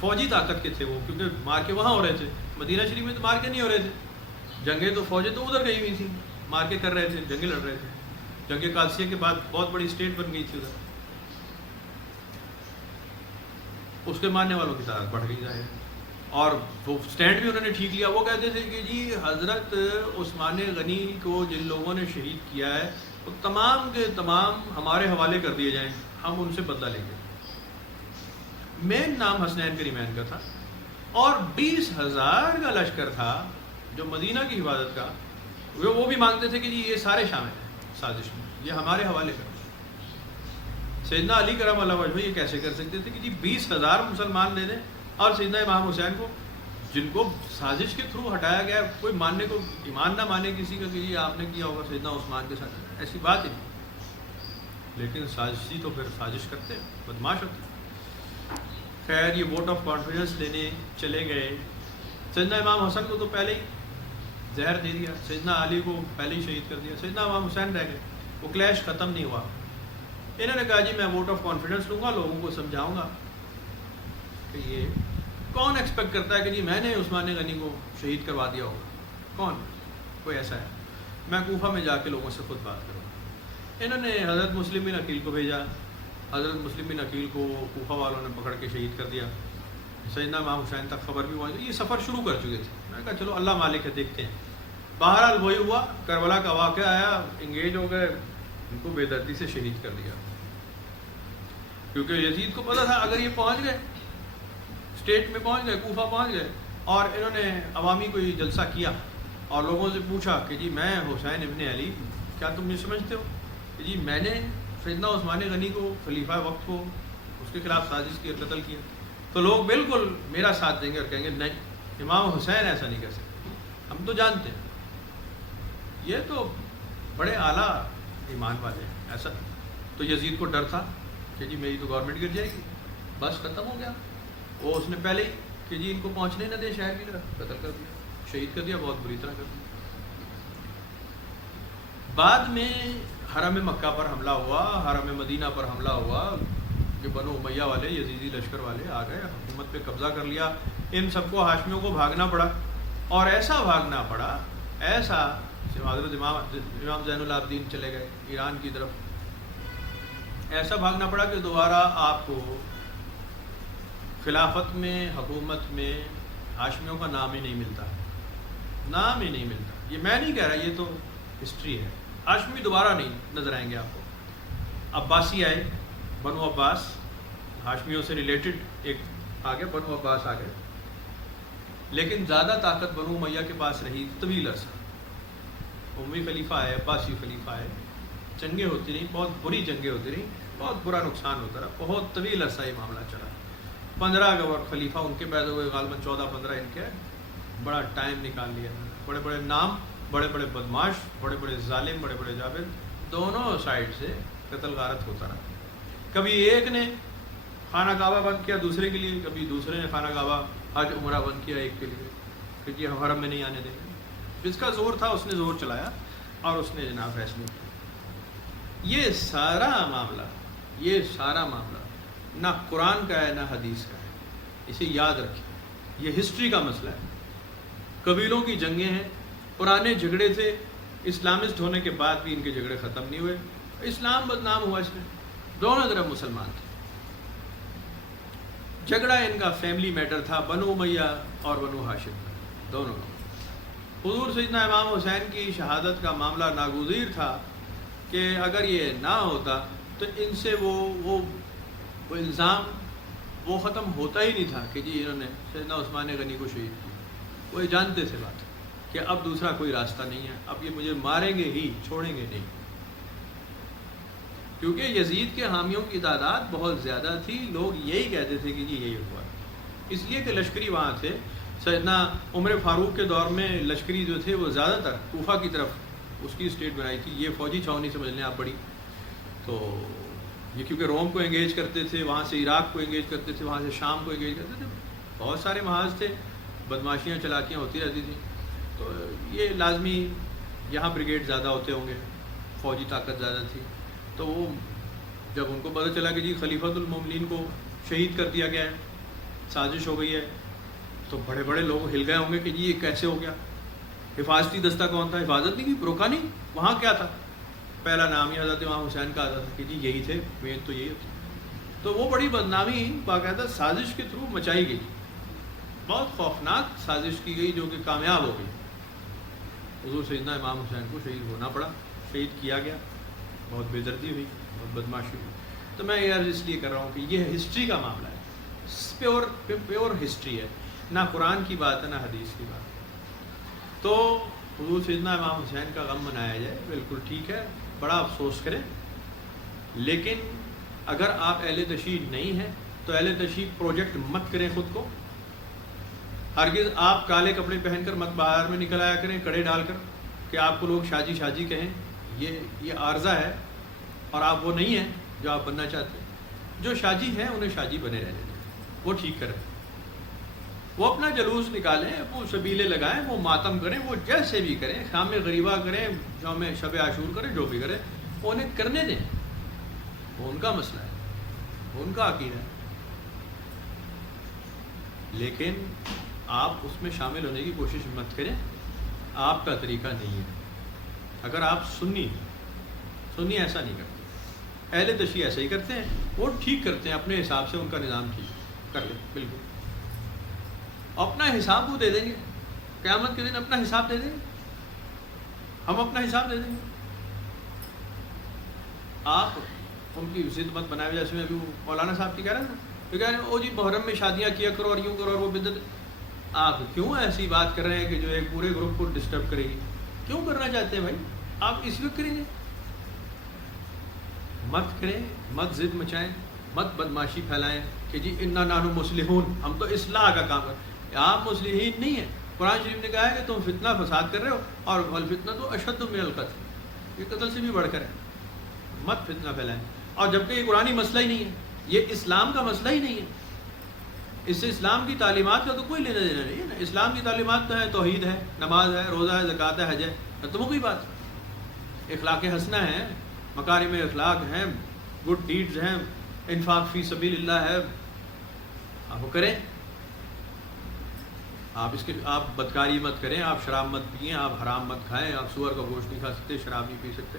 فوجی طاقت کے تھے وہ، کیونکہ مار کے وہاں ہو رہے تھے، مدینہ شریف میں تو مار کے نہیں ہو رہے تھے، جنگیں تو فوجیں تو ادھر گئی ہوئی تھیں، مار کے کر رہے تھے، جنگیں لڑ رہے تھے۔ جنگ قادسیہ کے بعد بہت بڑی اسٹیٹ بن گئی تھی ادھر، اس کے ماننے والوں کی تعداد بڑھ گئی جائے، اور وہ سٹینڈ بھی انہوں نے ٹھیک لیا۔ وہ کہتے تھے کہ جی حضرت عثمان غنی کو جن لوگوں نے شہید کیا ہے وہ تمام کے تمام ہمارے حوالے کر دیے جائیں، ہم ان سے بدلہ لیں گے۔ مین نام حسنین کریمین کا تھا اور 20,000 کا لشکر تھا جو مدینہ کی حفاظت کا، وہ بھی مانگتے تھے کہ جی یہ سارے شامل ہیں سازش میں، یہ ہمارے حوالے کر۔ سیدنا علی کرم اللہ وجہ یہ کیسے کر سکتے تھے کہ جی 20,000 مسلمان دے دیں، اور سیدنا امام حسین کو جن کو سازش کے تھرو ہٹایا گیا، کوئی ماننے کو ایمان نہ مانے کسی کا کہ جی آپ نے کیا ہوگا سیدنا عثمان کے ساتھ، ایسی بات ہی نہیں۔ لیکن سازشی تو پھر سازش کرتے، بدماش ہوتے۔ خیر یہ ووٹ آف کانفیڈنس لینے چلے گئے، سیدنا امام حسن کو تو پہلے ہی زہر دے دیا، سیدنا علی کو پہلے ہی شہید کر دیا، سیدنا امام حسین رہ گئے، وہ کلیش ختم نہیں ہوا۔ انہوں نے کہا جی میں ووٹ آف کانفیڈنس لوں گا، لوگوں کو سمجھاؤں گا کہ یہ کون ایکسپیکٹ کرتا ہے کہ جی میں نے عثمان غنی کو شہید کروا دیا ہوگا، کون کوئی ایسا ہے، میں کوفہ میں جا کے لوگوں سے خود بات کروں۔ انہوں نے حضرت مسلم بن عقیل کو بھیجا، حضرت مسلم بن عقیل کو کوفہ والوں نے پکڑ کے شہید کر دیا، سیدنا امام حسین تک خبر بھی پہنچ گئی، یہ سفر شروع کر چکے تھے۔ میں نے کہا چلو اللہ مالک ہے، دیکھتے ہیں۔ بہرحال وہی ہوا، کربلا کا واقعہ آیا، انگیج ہو گئے، ان کو بے دردی سے شہید کر دیا، کیونکہ یزید کو پتا تھا اگر یہ پہنچ گئے، اسٹیٹ میں پہنچ گئے، کوفہ پہنچ گئے، اور انہوں نے عوامی کوئی جلسہ کیا اور لوگوں سے پوچھا کہ جی میں حسین ابن علی، کیا تم یہ سمجھتے ہو کہ جی میں نے سیدنا عثمان غنی کو خلیفہ وقت کو اس کے خلاف سازش کی اور قتل کیا، تو لوگ بالکل میرا ساتھ دیں گے اور کہیں گے نہیں امام حسین ایسا نہیں کر سکتے، ہم تو جانتے ہیں یہ تو بڑے اعلیٰ ایمان والے ہیں، ایسا۔ تو یزید کو ڈر تھا کہ جی میری تو گورنمنٹ گر جائے گی، بس ختم ہو گیا، وہ اس نے پہلے ہی کہ جی ان کو پہنچنے نہ دے شہر کی طرف، قتل کر دیا، شہید کر دیا، بہت بری طرح کر دیا۔ بعد میں حرم مکہ پر حملہ ہوا، حرم مدینہ پر حملہ ہوا، کہ بنو امیہ والے یزیدی لشکر والے آ گئے، حکومت پہ قبضہ کر لیا، ان سب کو ہاشمیوں کو بھاگنا پڑا، اور ایسا بھاگنا پڑا، ایسا حضرت امام زین العابدین چلے گئے ایران کی طرف، ایسا بھاگنا پڑا کہ دوبارہ آپ کو خلافت میں، حکومت میں ہاشمیوں کا نام ہی نہیں ملتا، نام ہی نہیں ملتا۔ یہ میں نہیں کہہ رہا، یہ تو ہسٹری ہے، ہاشمی دوبارہ نہیں نظر آئیں گے آپ کو۔ عباسی آئے، بنو عباس، ہاشمیوں سے ریلیٹڈ ایک آگے بنو عباس آ گئے، لیکن زیادہ طاقت بنو امیہ کے پاس رہی طویل عرصہ۔ امی خلیفہ آئے، عباسی خلیفہ آئے، جنگیں ہوتی رہیں, بہت بری جنگیں ہوتی رہیں, بہت برا نقصان ہوتا رہا, بہت طویل عرصہ یہ معاملہ چلا. 15 خلیفہ ان کے پیدا ہوئے, غالباً 14-15 ان کے, بڑا ٹائم نکال لیا. بڑے بڑے نام, بڑے بڑے بدماش, بڑے بڑے ظالم, بڑے بڑے جابر, دونوں سائڈ سے قتل غارت ہوتا رہا. کبھی ایک نے خانہ کعبہ بند کیا دوسرے کے لیے, کبھی دوسرے نے خانہ کعبہ حج عمرہ بند کیا ایک کے لیے, کیونکہ ہم حرم میں نہیں آنے دیں گے. جس کا زور تھا اس نے زور چلایا اور اس نے جناب فیصلے کیا. یہ سارا معاملہ نہ قرآن کا ہے نہ حدیث کا ہے, اسے یاد رکھیں. یہ ہسٹری کا مسئلہ ہے, قبیلوں کی جنگیں ہیں, پرانے جھگڑے تھے, اسلامسٹ ہونے کے بعد بھی ان کے جھگڑے ختم نہیں ہوئے. اسلام بدنام ہوا اس میں, دونوں طرف مسلمان تھے. جھگڑا ان کا فیملی میٹر تھا, بنو امیہ اور بنو ہاشم دونوں کا. حضور سیدنا امام حسین کی شہادت کا معاملہ ناگزیر تھا کہ اگر یہ نہ ہوتا تو ان سے وہ الزام وہ ختم ہوتا ہی نہیں تھا کہ جی انہوں نے سیدنا عثمان غنی کو شہید کیا. وہ یہ جانتے تھے بات کہ اب دوسرا کوئی راستہ نہیں ہے, اب یہ مجھے ماریں گے ہی, چھوڑیں گے نہیں. کیونکہ یزید کے حامیوں کی تعداد بہت زیادہ تھی, لوگ یہی کہتے تھے کہ جی یہی ہوا. اس لیے کہ لشکری وہاں تھے. سیدنا عمر فاروق کے دور میں لشکری جو تھے وہ زیادہ تر کوفہ کی طرف اس کی اسٹیٹ بنائی تھی. یہ فوجی چھاونی سمجھ لیں آپ بڑی. تو یہ کیونکہ روم کو انگیج کرتے تھے, وہاں سے عراق کو انگیج کرتے تھے, وہاں سے شام کو انگیج کرتے تھے, بہت سارے محاذ تھے, بدماشیاں چلاکیاں ہوتی رہتی تھیں. تو یہ لازمی یہاں بریگیڈ زیادہ ہوتے ہوں گے, فوجی طاقت زیادہ تھی. تو وہ جب ان کو پتہ چلا کہ جی خلیفۃ المومنین کو شہید کر دیا گیا ہے, سازش ہو گئی ہے, تو بڑے بڑے لوگ ہل گئے ہوں گے کہ جی یہ کیسے ہو گیا. حفاظتی دستہ کون تھا, حفاظت نہیں کی, روکا نہیں. وہاں کیا تھا, پہلا نام ہی حضرت امام حسین کا آتا تھا کہ جی یہی تھے, مین تو یہی ہوتی. تو وہ بڑی بدنامی باقاعدہ سازش کے تھرو مچائی گئی, بہت خوفناک سازش کی گئی جو کہ کامیاب ہو گئی. حضور سیدنا امام حسین کو شہید ہونا پڑا, شہید کیا گیا. بہت بے دردی ہوئی, بہت بدماشی ہوئی. تو میں یہ عرض اس لیے کر رہا ہوں کہ یہ ہسٹری کا معاملہ ہے, پیور ہسٹری ہے, نہ قرآن کی بات ہے نہ حدیث کی بات. تو حضور سیدنا امام حسین کا غم منایا جائے, بالکل ٹھیک ہے, بڑا افسوس کریں. لیکن اگر آپ اہل تشیع نہیں ہیں تو اہل تشیع پروجیکٹ مت کریں خود کو. ہرگز آپ کالے کپڑے پہن کر مت باہر میں نکل آیا کریں کڑے ڈال کر کہ آپ کو لوگ شاجی شاجی کہیں. یہ عارضہ ہے اور آپ وہ نہیں ہیں جو آپ بننا چاہتے ہیں. جو شاجی ہیں انہیں شاجی بنے رہنے دیں, وہ ٹھیک کریں. وہ اپنا جلوس نکالیں, وہ شبیلے لگائیں, وہ ماتم کریں, وہ جیسے بھی کریں, شام غریبہ کریں, یوم شب عاشور کریں, جو بھی کریں, وہ انہیں کرنے دیں. وہ ان کا مسئلہ ہے, وہ ان کا عقیدہ ہے. لیکن آپ اس میں شامل ہونے کی کوشش مت کریں, آپ کا طریقہ نہیں ہے. اگر آپ سنی ایسا نہیں کرتے, اہل تشیع ایسا ہی کرتے ہیں, وہ ٹھیک کرتے ہیں اپنے حساب سے, ان کا نظام ٹھیک کر لیں. بالکل اپنا حساب وہ دے دیں گے, قیامت کے دن اپنا حساب دے دیں گے, ہم اپنا حساب دے دیں گے. آپ ان کی ضد مت بنائے, جیسے میں ابھی مولانا صاحب کی کہہ رہا ہوں, تو کہہ رہے ہیں او جی محرم میں شادیاں کیا کرو اور یوں کرو اور وہ بدعت. آپ کیوں ایسی بات کر رہے ہیں کہ جو ایک پورے گروپ کو ڈسٹرب کرے گی؟ کیوں کرنا چاہتے ہیں بھائی؟ آپ اس وقت کریں گے, مت کریں, مت ضد مچائیں, مت بدماشی پھیلائیں کہ جی انا نحن مصلحون, ہم تو اصلاح کا کام کریں. آپ مصلحین نہیں ہیں. قرآن شریف نے کہا ہے کہ تم فتنہ فساد کر رہے ہو, اور الفتنہ تو اشد من القتل, یہ قتل سے بھی بڑھ کر ہے. مت فتنہ پھیلائیں. اور جبکہ یہ قرآنی مسئلہ ہی نہیں ہے, یہ اسلام کا مسئلہ ہی نہیں ہے. اس سے اسلام کی تعلیمات کا تو کوئی لینا دینا نہیں ہے نا. اسلام کی تعلیمات تو ہے, توحید ہے, نماز ہے, روزہ ہے, زکوٰۃ ہے, حج ہے, تو وہ کوئی بات. اخلاق حسنہ ہے, مکارم اخلاق ہیں, گڈ ڈیڈز ہیں, انفاق فی سبیل اللہ ہے, آپ وہ کریں. آپ بدکاری مت کریں, آپ شراب مت پئیں, آپ حرام مت کھائیں, آپ سور کا گوشت نہیں کھا سکتے, شراب نہیں پی سکتے,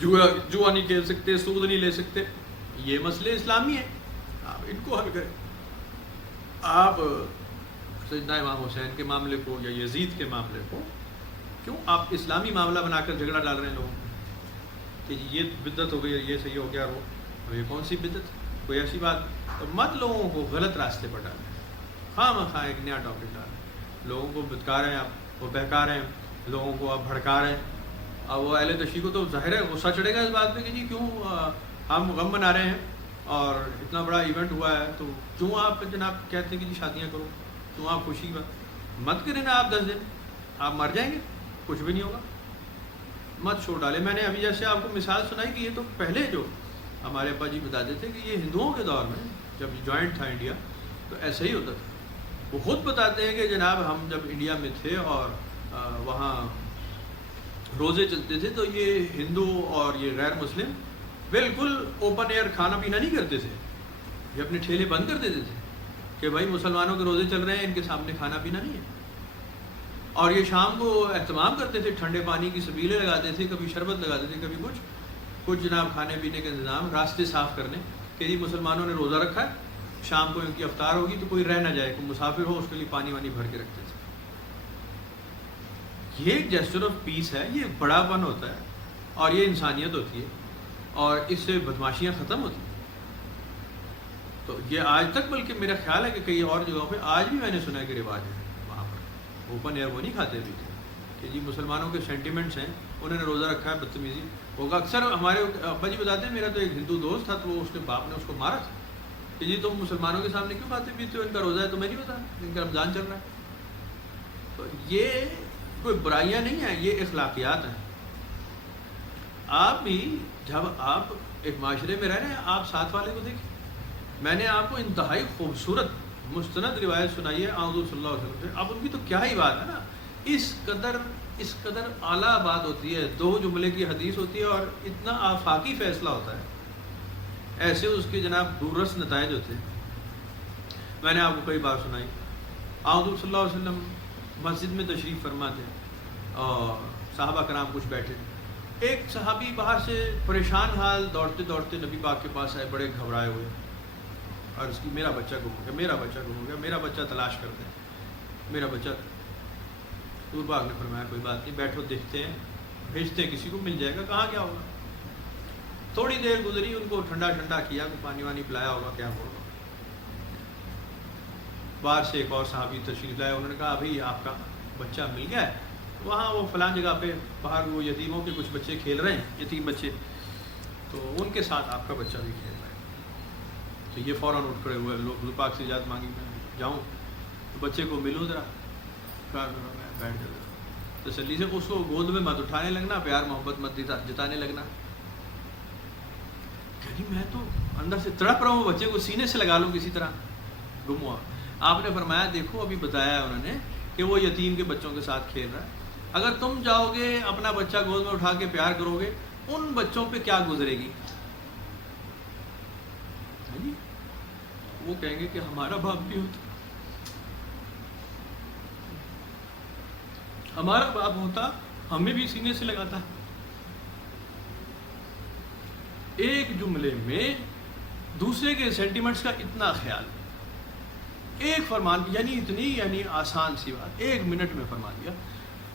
جوا نہیں کھیل سکتے, سود نہیں لے سکتے. یہ مسئلے اسلامی ہیں, آپ ان کو حل کریں. آپ سیدنا امام حسین کے معاملے کو یا یزید کے معاملے کو کیوں آپ اسلامی معاملہ بنا کر جھگڑا ڈال رہے ہیں لوگوں کو کہ یہ بدعت ہو گئی, یہ صحیح ہو گیا, وہ یہ کون سی بدعت, کوئی ایسی بات. تو مت لوگوں کو غلط راستے پر ڈالیں. خواہ مخواہ ایک نیا ٹاپک ڈالیں, لوگوں کو بتکا رہے ہیں آپ, وہ بہکا رہے ہیں, لوگوں کو آپ بھڑکا رہے ہیں, اب وہ اہل تشیع کو تو ظاہر ہے غصہ چڑھے گا اس بات پہ کہ جی کیوں ہم غم منا رہے ہیں اور اتنا بڑا ایونٹ ہوا ہے تو کیوں آپ جناب کہتے ہیں کہ جی شادیاں کرو، کیوں آپ خوشی بات مت کریں نا، آپ 10 دن آپ مر جائیں گے، کچھ بھی نہیں ہوگا، مت چھوڑ ڈالے۔ میں نے ابھی جیسے آپ کو مثال سنائی کہ یہ تو پہلے جو ہمارے ابا جی بتاتے تھے کہ یہ ہندوؤں کے دور میں جب جوائنٹ تھا انڈیا تو ایسا ہی ہوتا تھا۔ وہ خود بتاتے ہیں کہ جناب ہم جب انڈیا میں تھے اور وہاں روزے چلتے تھے تو یہ ہندو اور یہ غیر مسلم بالکل اوپن ایئر کھانا پینا نہیں کرتے تھے، یہ اپنے ٹھیلے بند کر دیتے تھے کہ بھائی مسلمانوں کے روزے چل رہے ہیں، ان کے سامنے کھانا پینا نہیں ہے۔ اور یہ شام کو اہتمام کرتے تھے، ٹھنڈے پانی کی سبیلیں لگاتے تھے، کبھی شربت لگاتے تھے، کبھی کچھ جناب کھانے پینے کا انتظام، راستے صاف کرنے کہ جی مسلمانوں نے روزہ رکھا ہے، شام کو ان کی افطار ہوگی تو کوئی رہ نہ جائے، کوئی مسافر ہو اس کے لیے پانی وانی بھر کے رکھتے تھے۔ یہ ایک جیسچر آف پیس ہے، یہ بڑا پن ہوتا ہے اور یہ انسانیت ہوتی ہے اور اس سے بدماشیاں ختم ہوتی ہیں۔ تو یہ آج تک بلکہ میرا خیال ہے کہ کئی اور جگہوں پہ آج بھی میں نے سنا ہے کہ رواج ہے وہاں پر اوپن ایئر وہ نہیں کھاتے بھی تھے کہ جی مسلمانوں کے سینٹیمنٹس ہیں، انہوں نے روزہ رکھا ہے، بدتمیزی ہوگا۔ اکثر ہمارے ابا جی بتاتے ہیں، میرا تو ایک ہندو دوست تھا تو وہ اس کے باپ نے اس کو مارا تھا کہ جی تم مسلمانوں کے سامنے کیوں کھاتے پیتے ہو، ان کا روزہ ہے تمہیں نہیں پتا، ان کا رمضان چل رہا ہے۔ تو یہ کوئی برائیاں نہیں ہیں، یہ اخلاقیات ہیں۔ آپ بھی جب آپ ایک معاشرے میں رہ رہے ہیں آپ ساتھ والے کو دیکھیں۔ میں نے آپ کو انتہائی خوبصورت مستند روایت سنائی ہے حضور صلی اللہ علیہ وسلم سے، اب ان کی تو کیا ہی بات ہے نا، اس قدر اعلیٰ بات ہوتی ہے، 2 جملے کی حدیث ہوتی ہے اور اتنا آفاقی فیصلہ ہوتا ہے، ایسے اس کے جناب دورس نتائج ہوتے ہیں۔ میں نے آپ کو کئی بار سنائی، حضور صلی اللہ علیہ وسلم مسجد میں تشریف فرما تھے اور صحابہ کرام کچھ بیٹھے، ایک صحابی باہر سے پریشان حال دوڑتے دوڑتے نبی پاک کے پاس آئے، بڑے گھبرائے ہوئے، اور اس کی میرا بچہ گم ہو گیا، میرا بچہ گم ہو گیا، میرا بچہ تلاش کرتے ہیں، میرا بچہ۔ حضور پاک نے فرمایا کوئی بات نہیں، بیٹھو دیکھتے ہیں، بھیجتے ہیں، کسی کو مل جائے گا، کہاں کیا ہوگا۔ تھوڑی دیر گزری، ان کو ٹھنڈا کیا، کوئی پانی وانی پلایا ہوگا، کیا ہوگا۔ باہر سے ایک اور صحابی تشریف لائے، انہوں نے کہا ابھی آپ کا بچہ مل گیا ہے، وہاں وہ فلاں جگہ پہ باہر وہ یتیموں کے کچھ بچے کھیل رہے ہیں، یتیم بچے، تو ان کے ساتھ آپ کا بچہ بھی کھیل رہا ہے۔ تو یہ فوراً اٹھ کھڑے ہوئے، لوگ حضور پاک سے اجازت مانگی، میں جاؤں تو بچے کو ملوں ذرا، بیٹھ جاتا تسلی سے، اس کو گود میں مت اٹھانے لگنا، پیار محبت مت جتانے لگنا کہ جی میں تو اندر سے تڑپ رہا ہوں، بچے کو سینے سے لگا لوں کسی طرح، گم ہوا۔ آپ نے فرمایا دیکھو ابھی بتایا انہوں نے کہ وہ یتیم کے بچوں کے ساتھ کھیل رہا ہے، اگر تم جاؤ گے اپنا بچہ گود میں اٹھا کے پیار کرو گے، ان بچوں پہ کیا گزرے گی؟ وہ کہیں گے کہ ہمارا باپ بھی ہوتا، ہمارا باپ ہوتا ہمیں بھی سینے سے لگاتا۔ ایک جملے میں دوسرے کے سینٹیمنٹس کا اتنا خیال، ایک فرمان، یعنی آسان سی بات، 1 منٹ میں فرما دیا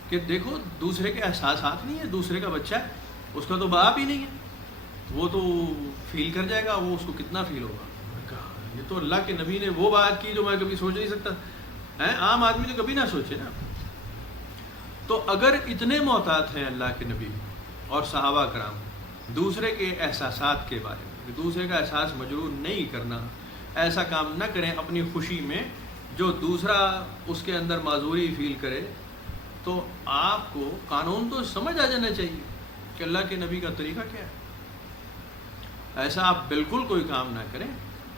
کہ دیکھو دوسرے کے احساسات نہیں ہے، دوسرے کا بچہ ہے، اس کا تو باپ ہی نہیں ہے، وہ تو فیل کر جائے گا، وہ اس کو کتنا فیل ہوگا۔ یہ تو اللہ کے نبی نے وہ بات کی جو میں کبھی سوچ نہیں سکتا، عام آدمی تو کبھی نہ سوچے نا۔ تو اگر اتنے محتاط ہیں اللہ کے نبی اور صحابہ کرام دوسرے کے احساسات کے بارے میں، دوسرے کا احساس مجروح نہیں کرنا، ایسا کام نہ کریں اپنی خوشی میں جو دوسرا اس کے اندر معذوری فیل کرے، تو آپ کو قانون تو سمجھ آ جانا چاہیے کہ اللہ کے نبی کا طریقہ کیا ہے۔ ایسا آپ بالکل کوئی کام نہ کریں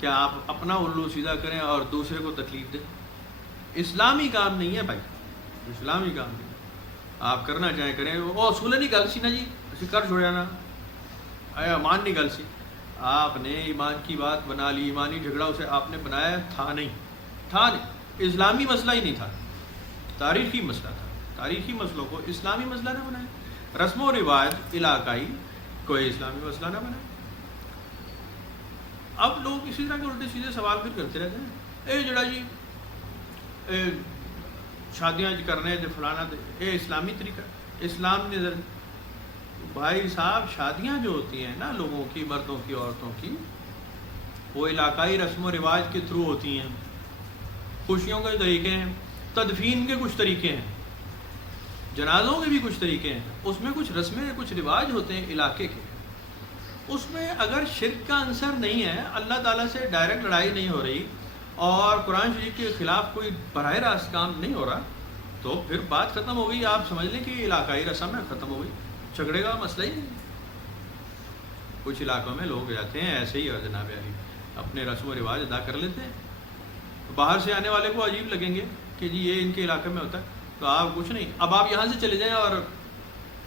کہ آپ اپنا الو سیدھا کریں اور دوسرے کو تکلیف دیں، اسلامی کام نہیں ہے بھائی، اسلامی کام نہیں۔ آپ کرنا چاہیں کریں، وہ اصول نہیں گل سی نا جی اسی کر چھوڑیا نا، ایمان نہیں گل سی، آپ نے ایمان کی بات بنا لی، ایمانی جھگڑا اسے آپ نے بنایا تھا نہیں، اسلامی مسئلہ ہی نہیں تھا، تاریخی مسئلہ تھا، تاریخی مسئلوں کو اسلامی مسئلہ نہ بنائے، رسم و رواج علاقائی کوئی اسلامی مسئلہ نہ بنائے۔ اب لوگ اسی طرح کے الٹے سیدھے سوال پھر کرتے رہتے ہیں، جڑا جی شادیاں کرنے دے فلانا دے، اسلامی طریقہ، اسلام نے بھائی صاحب شادیاں جو ہوتی ہیں نا لوگوں کی، مردوں کی، عورتوں کی، وہ علاقائی رسم و رواج کے تھرو ہوتی ہیں، خوشیوں کے طریقے ہیں، تدفین کے کچھ طریقے ہیں، جنازوں کے بھی کچھ طریقے ہیں، اس میں کچھ رسمیں کچھ رواج ہوتے ہیں علاقے کے، اس میں اگر شرک کا عنصر نہیں ہے، اللہ تعالیٰ سے ڈائریکٹ لڑائی نہیں ہو رہی اور قرآن شریف کے خلاف کوئی براہ راست کام نہیں ہو رہا، تو پھر بات ختم ہو گئی. آپ سمجھ لیں کہ علاقائی رسم ہے، ختم ہو گئی، جھگڑے کا مسئلہ ہی نہیں. کچھ علاقوں میں لوگ جاتے ہیں ایسے ہی اور جناب علی اپنے رسم و رواج ادا کر لیتے ہیں، باہر سے آنے والے کو عجیب لگیں گے کہ جی یہ ان کے علاقے میں ہوتا ہے. تو آپ کچھ نہیں، اب آپ یہاں سے چلے جائیں اور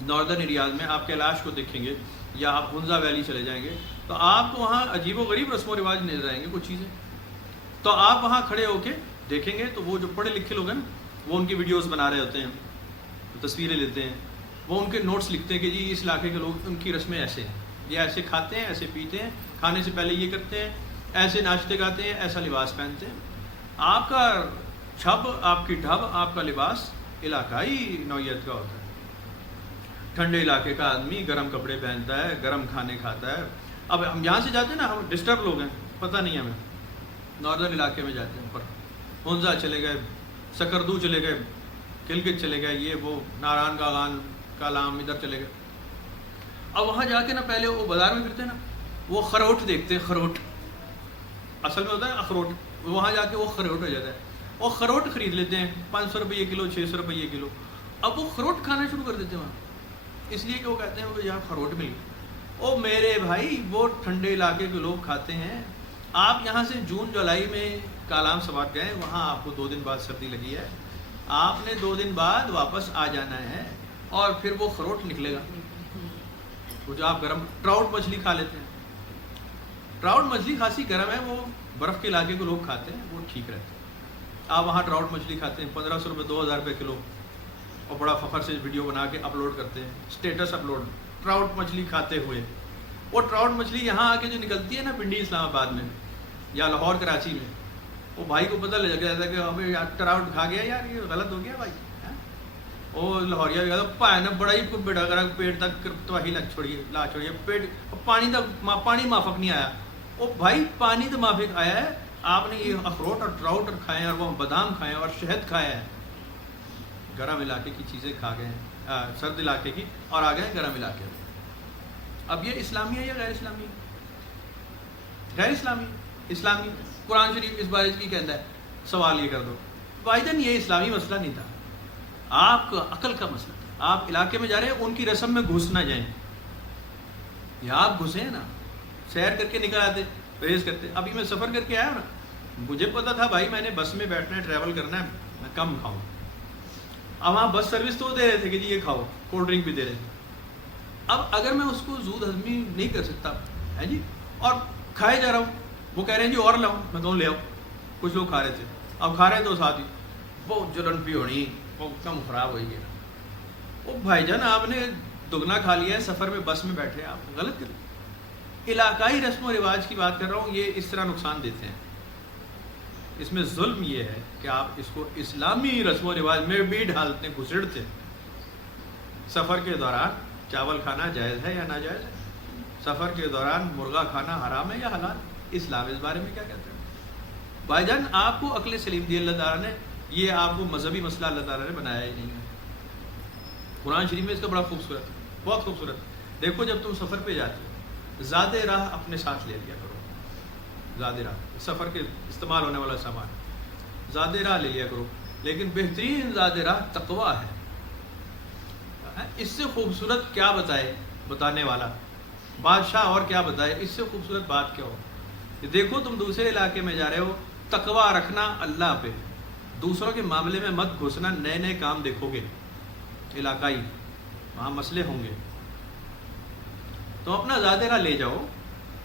ناردرن ایریاز میں آپ کیلاش کو دیکھیں گے یا آپ ہنزا ویلی چلے جائیں گے تو آپ کو وہاں عجیب و غریب رسم و رواج نظر آئیں گے کچھ چیزیں. تو آپ وہاں کھڑے ہو کے دیکھیں گے تو وہ جو پڑھے لکھے لوگ ہیں وہ ان کی ویڈیوز بنا رہے ہوتے ہیں، تصویریں لیتے ہیں، وہ ان کے نوٹس لکھتے ہیں کہ جی اس علاقے کے لوگ ان کی رسمیں ایسے ہیں، یہ ایسے کھاتے ہیں، ایسے پیتے ہیں، کھانے سے پہلے یہ کرتے ہیں، ایسے ناشتے گاتے ہیں، ایسا لباس پہنتے ہیں. آپ کا چھب، آپ کی ڈھب، آپ کا لباس علاقائی نوعیت کا ہوتا ہے. ٹھنڈے علاقے کا آدمی گرم کپڑے پہنتا ہے، گرم کھانے کھاتا ہے. اب ہم یہاں سے جاتے ہیں نا، ہم ڈسٹرب لوگ ہیں، پتہ نہیں ہمیں، ناردرن علاقے میں جاتے ہیں، اوپر ہنزا چلے گئے، سکردو چلے گئے، گلگت چلے گئے، یہ وہ ناران کاغان کالام ادھر چلے گئے. اب وہاں جا کے نا پہلے وہ بازار میں پھرتے ہیں نا، وہ خروٹ دیکھتے ہیں، خروٹ اصل میں ہوتا ہے اخروٹ، وہاں جا کے وہ خروٹ ہو جاتا ہے، وہ خروٹ خرید لیتے ہیں 500 روپئے کلو، 600 روپئے کلو. اب وہ خروٹ کھانا شروع کر دیتے ہیں وہاں، اس لیے کہ وہ کہتے ہیں کہ یہاں خروٹ مل گئی. او میرے بھائی، وہ ٹھنڈے علاقے کے لوگ کھاتے ہیں. آپ یہاں سے جون جولائی میں کالام سوات گئے، وہاں آپ کو 2 دن بعد سردی لگی ہے، آپ نے 2 دن بعد واپس آ جانا ہے اور پھر وہ خروٹ نکلے گا. وہ جو آپ گرم ٹراؤٹ مچھلی کھا لیتے ہیں، ٹراؤٹ مچھلی خاصی گرم ہے، وہ برف کے علاقے کو لوگ کھاتے ہیں، وہ ٹھیک رہتے ہیں. آپ وہاں ٹراؤٹ مچھلی کھاتے ہیں 1500 روپے 2000 روپے کلو، اور بڑا فخر سے ویڈیو بنا کے اپلوڈ کرتے ہیں، اسٹیٹس اپلوڈ ٹراؤٹ مچھلی کھاتے ہوئے. وہ ٹراؤٹ مچھلی یہاں آ کے جو نکلتی ہے نا پنڈی اسلام آباد میں یا لاہور کراچی میں، وہ بھائی کو پتہ لگ جاتا ہے کہ ابھی ٹراؤٹ کھا گیا یار، یہ غلط ہو گیا بھائی. وہ لاہوریا بھی کہتا پائے بڑا ہی بیٹا کرا، پیٹ تک تو ہی لگ چھوڑیے، لا چھوڑیے، پیٹ پانی تک پانی مافک نہیں آیا. وہ بھائی پانی تو مافک آیا ہے، آپ نے یہ اخروٹ اور ٹراؤٹ کھائے ہیں اور وہ بادام کھائے ہیں اور شہد کھایا ہے. گرم علاقے کی چیزیں کھا گئے ہیں، سرد علاقے کی، اور آ گئے گرم علاقے میں. اب یہ اسلامی ہے یا غیر اسلامی ہے؟ غیر اسلامی. اسلامی قرآن شریف اس بارے کی کہتا ہے، سوال یہ کر دو بھائی یہ اسلامی مسئلہ نہیں تھا، آپ کا عقل کا مسئلہ تھا. آپ علاقے میں جا رہے ہیں، ان کی رسم میں گھس نہ جائیں، یا آپ گھسیں نا، سیر کر کے نکل آتے، پرہیز کرتے. ابھی میں سفر کر کے آیا نا، مجھے پتا تھا بھائی میں نے بس میں بیٹھنا ہے، ٹریول کرنا ہے، میں کم کھاؤں. اب وہاں بس سروس تو دے رہے تھے کہ جی یہ کھاؤ، کولڈ ڈرنک بھی دے رہے تھے. اب اگر میں اس کو زود ہضمی نہیں کر سکتا ہے جی، اور کھائے جا رہا ہوں، وہ کہہ رہے ہیں جی اور لاؤں، میں کہوں لے آؤ. کچھ لوگ کھا رہے تھے، اب کھا رہے تو ساتھ ہی وہ جلن پی ہونی، وہ کم خراب ہوئی گیا. وہ بھائی جان آپ نے دگنا کھا لیا ہے، سفر میں بس میں بیٹھے، آپ غلط کریں. علاقائی رسم و رواج کی بات کر رہا ہوں، یہ اس طرح نقصان دیتے ہیں. اس میں ظلم یہ ہے کہ آپ اس کو اسلامی رسم و رواج میں بھی ڈالتے گھسڑتے. سفر کے دوران چاول کھانا جائز ہے یا ناجائز ہے؟ سفر کے دوران مرغا کھانا حرام ہے یا حلال؟ اسلام اس بارے میں کیا کہتے ہیں؟ بھائی جان آپ کو عقل سلیم دی اللہ تعالیٰ نے، یہ آپ کو مذہبی مسئلہ اللہ تعالیٰ نے بنایا ہی نہیں ہے. قرآن شریف میں اس کا بڑا خوبصورت، بہت خوبصورت. دیکھو جب تم سفر پہ جاتے ہو، زیادہ راہ اپنے ساتھ لے لیا کرو. زیادہ راہ سفر کے استعمال ہونے والا سامان زیادہ راہ لے لیا کرو، لیکن بہترین زیادہ راہ تقویٰ ہے. اس سے خوبصورت کیا بتائے بتانے والا بادشاہ، اور کیا بتائے اس سے خوبصورت بات کیا ہو. دیکھو تم دوسرے علاقے میں جا رہے ہو، تقویٰ رکھنا اللہ پہ، دوسروں کے معاملے میں مت گھسنا. نئے نئے کام دیکھو گے علاقائی، وہاں مسئلے ہوں گے، تو اپنا زیادہ راہ لے جاؤ،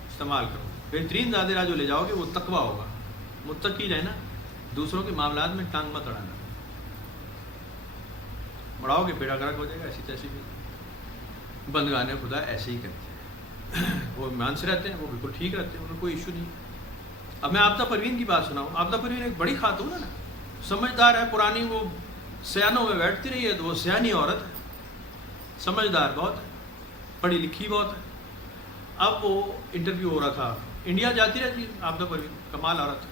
استعمال کرو. بہترین زیادہ راہ جو لے جاؤ گے وہ تقویٰ ہوگا، متقی رہنا، دوسروں کے معاملات میں ٹانگ مت اڑانا. بڑھاؤ گے بیڑا گرک ہو جائے گا. ایسی تیسی بھی بندگان خدا ایسے ہی کرتے ہیں، وہ ایمان سے رہتے ہیں، وہ بالکل ٹھیک رہتے ہیں، ان کو کوئی ایشو نہیں. اب میں آفتہ پروین کی بات سناؤں. آفتہ پروین ایک بڑی خاتون ہے نا، سمجھدار ہے، پرانی وہ سیانوں میں بیٹھتی رہی ہے، تو وہ سیانی عورت ہے، سمجھدار بہت ہے، پڑھی لکھی بہت ہے. اب وہ انٹرویو ہو رہا تھا، انڈیا جاتی رہتی ہے آفتہ پروین، کمال عورت ہے.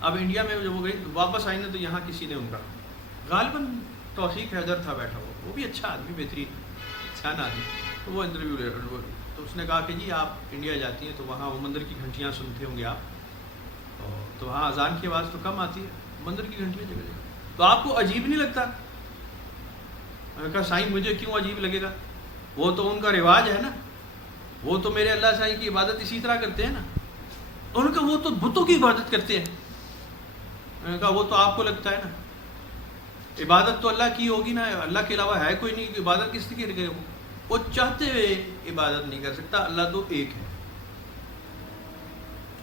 اب انڈیا میں جب وہ گئی واپس آئی نا، تو یہاں کسی نے ان کا غالباً توثیق حیدر تھا بیٹھا ہوا، وہ بھی اچھا آدمی، بہترین انسان آدمی، تو وہ انٹرویو لے رہا، تو اس نے کہا کہ جی آپ انڈیا جاتی ہیں تو وہاں وہ مندر کی گھنٹیاں سنتے ہوں گے آپ، تو وہاں اذان کی آواز تو کم آتی ہے، مندر کی گھنٹیاں جگہ جگہ، تو آپ کو عجیب نہیں لگتا؟ میں نے کہا سائیں مجھے کیوں عجیب لگے گا، وہ تو ان کا رواج ہے نا، وہ تو میرے اللہ سائیں کی عبادت اسی طرح کرتے ہیں نا، انہوں نے کہا وہ تو بتوں کی عبادت کرتے ہیں، میں نے کہا وہ تو آپ کو لگتا ہے نا، عبادت تو اللہ کی ہوگی نا، اللہ کے علاوہ ہے کوئی نہیں، عبادت کس کی کرے وہ چاہتے ہوئے عبادت نہیں کر سکتا، اللہ تو ایک ہے،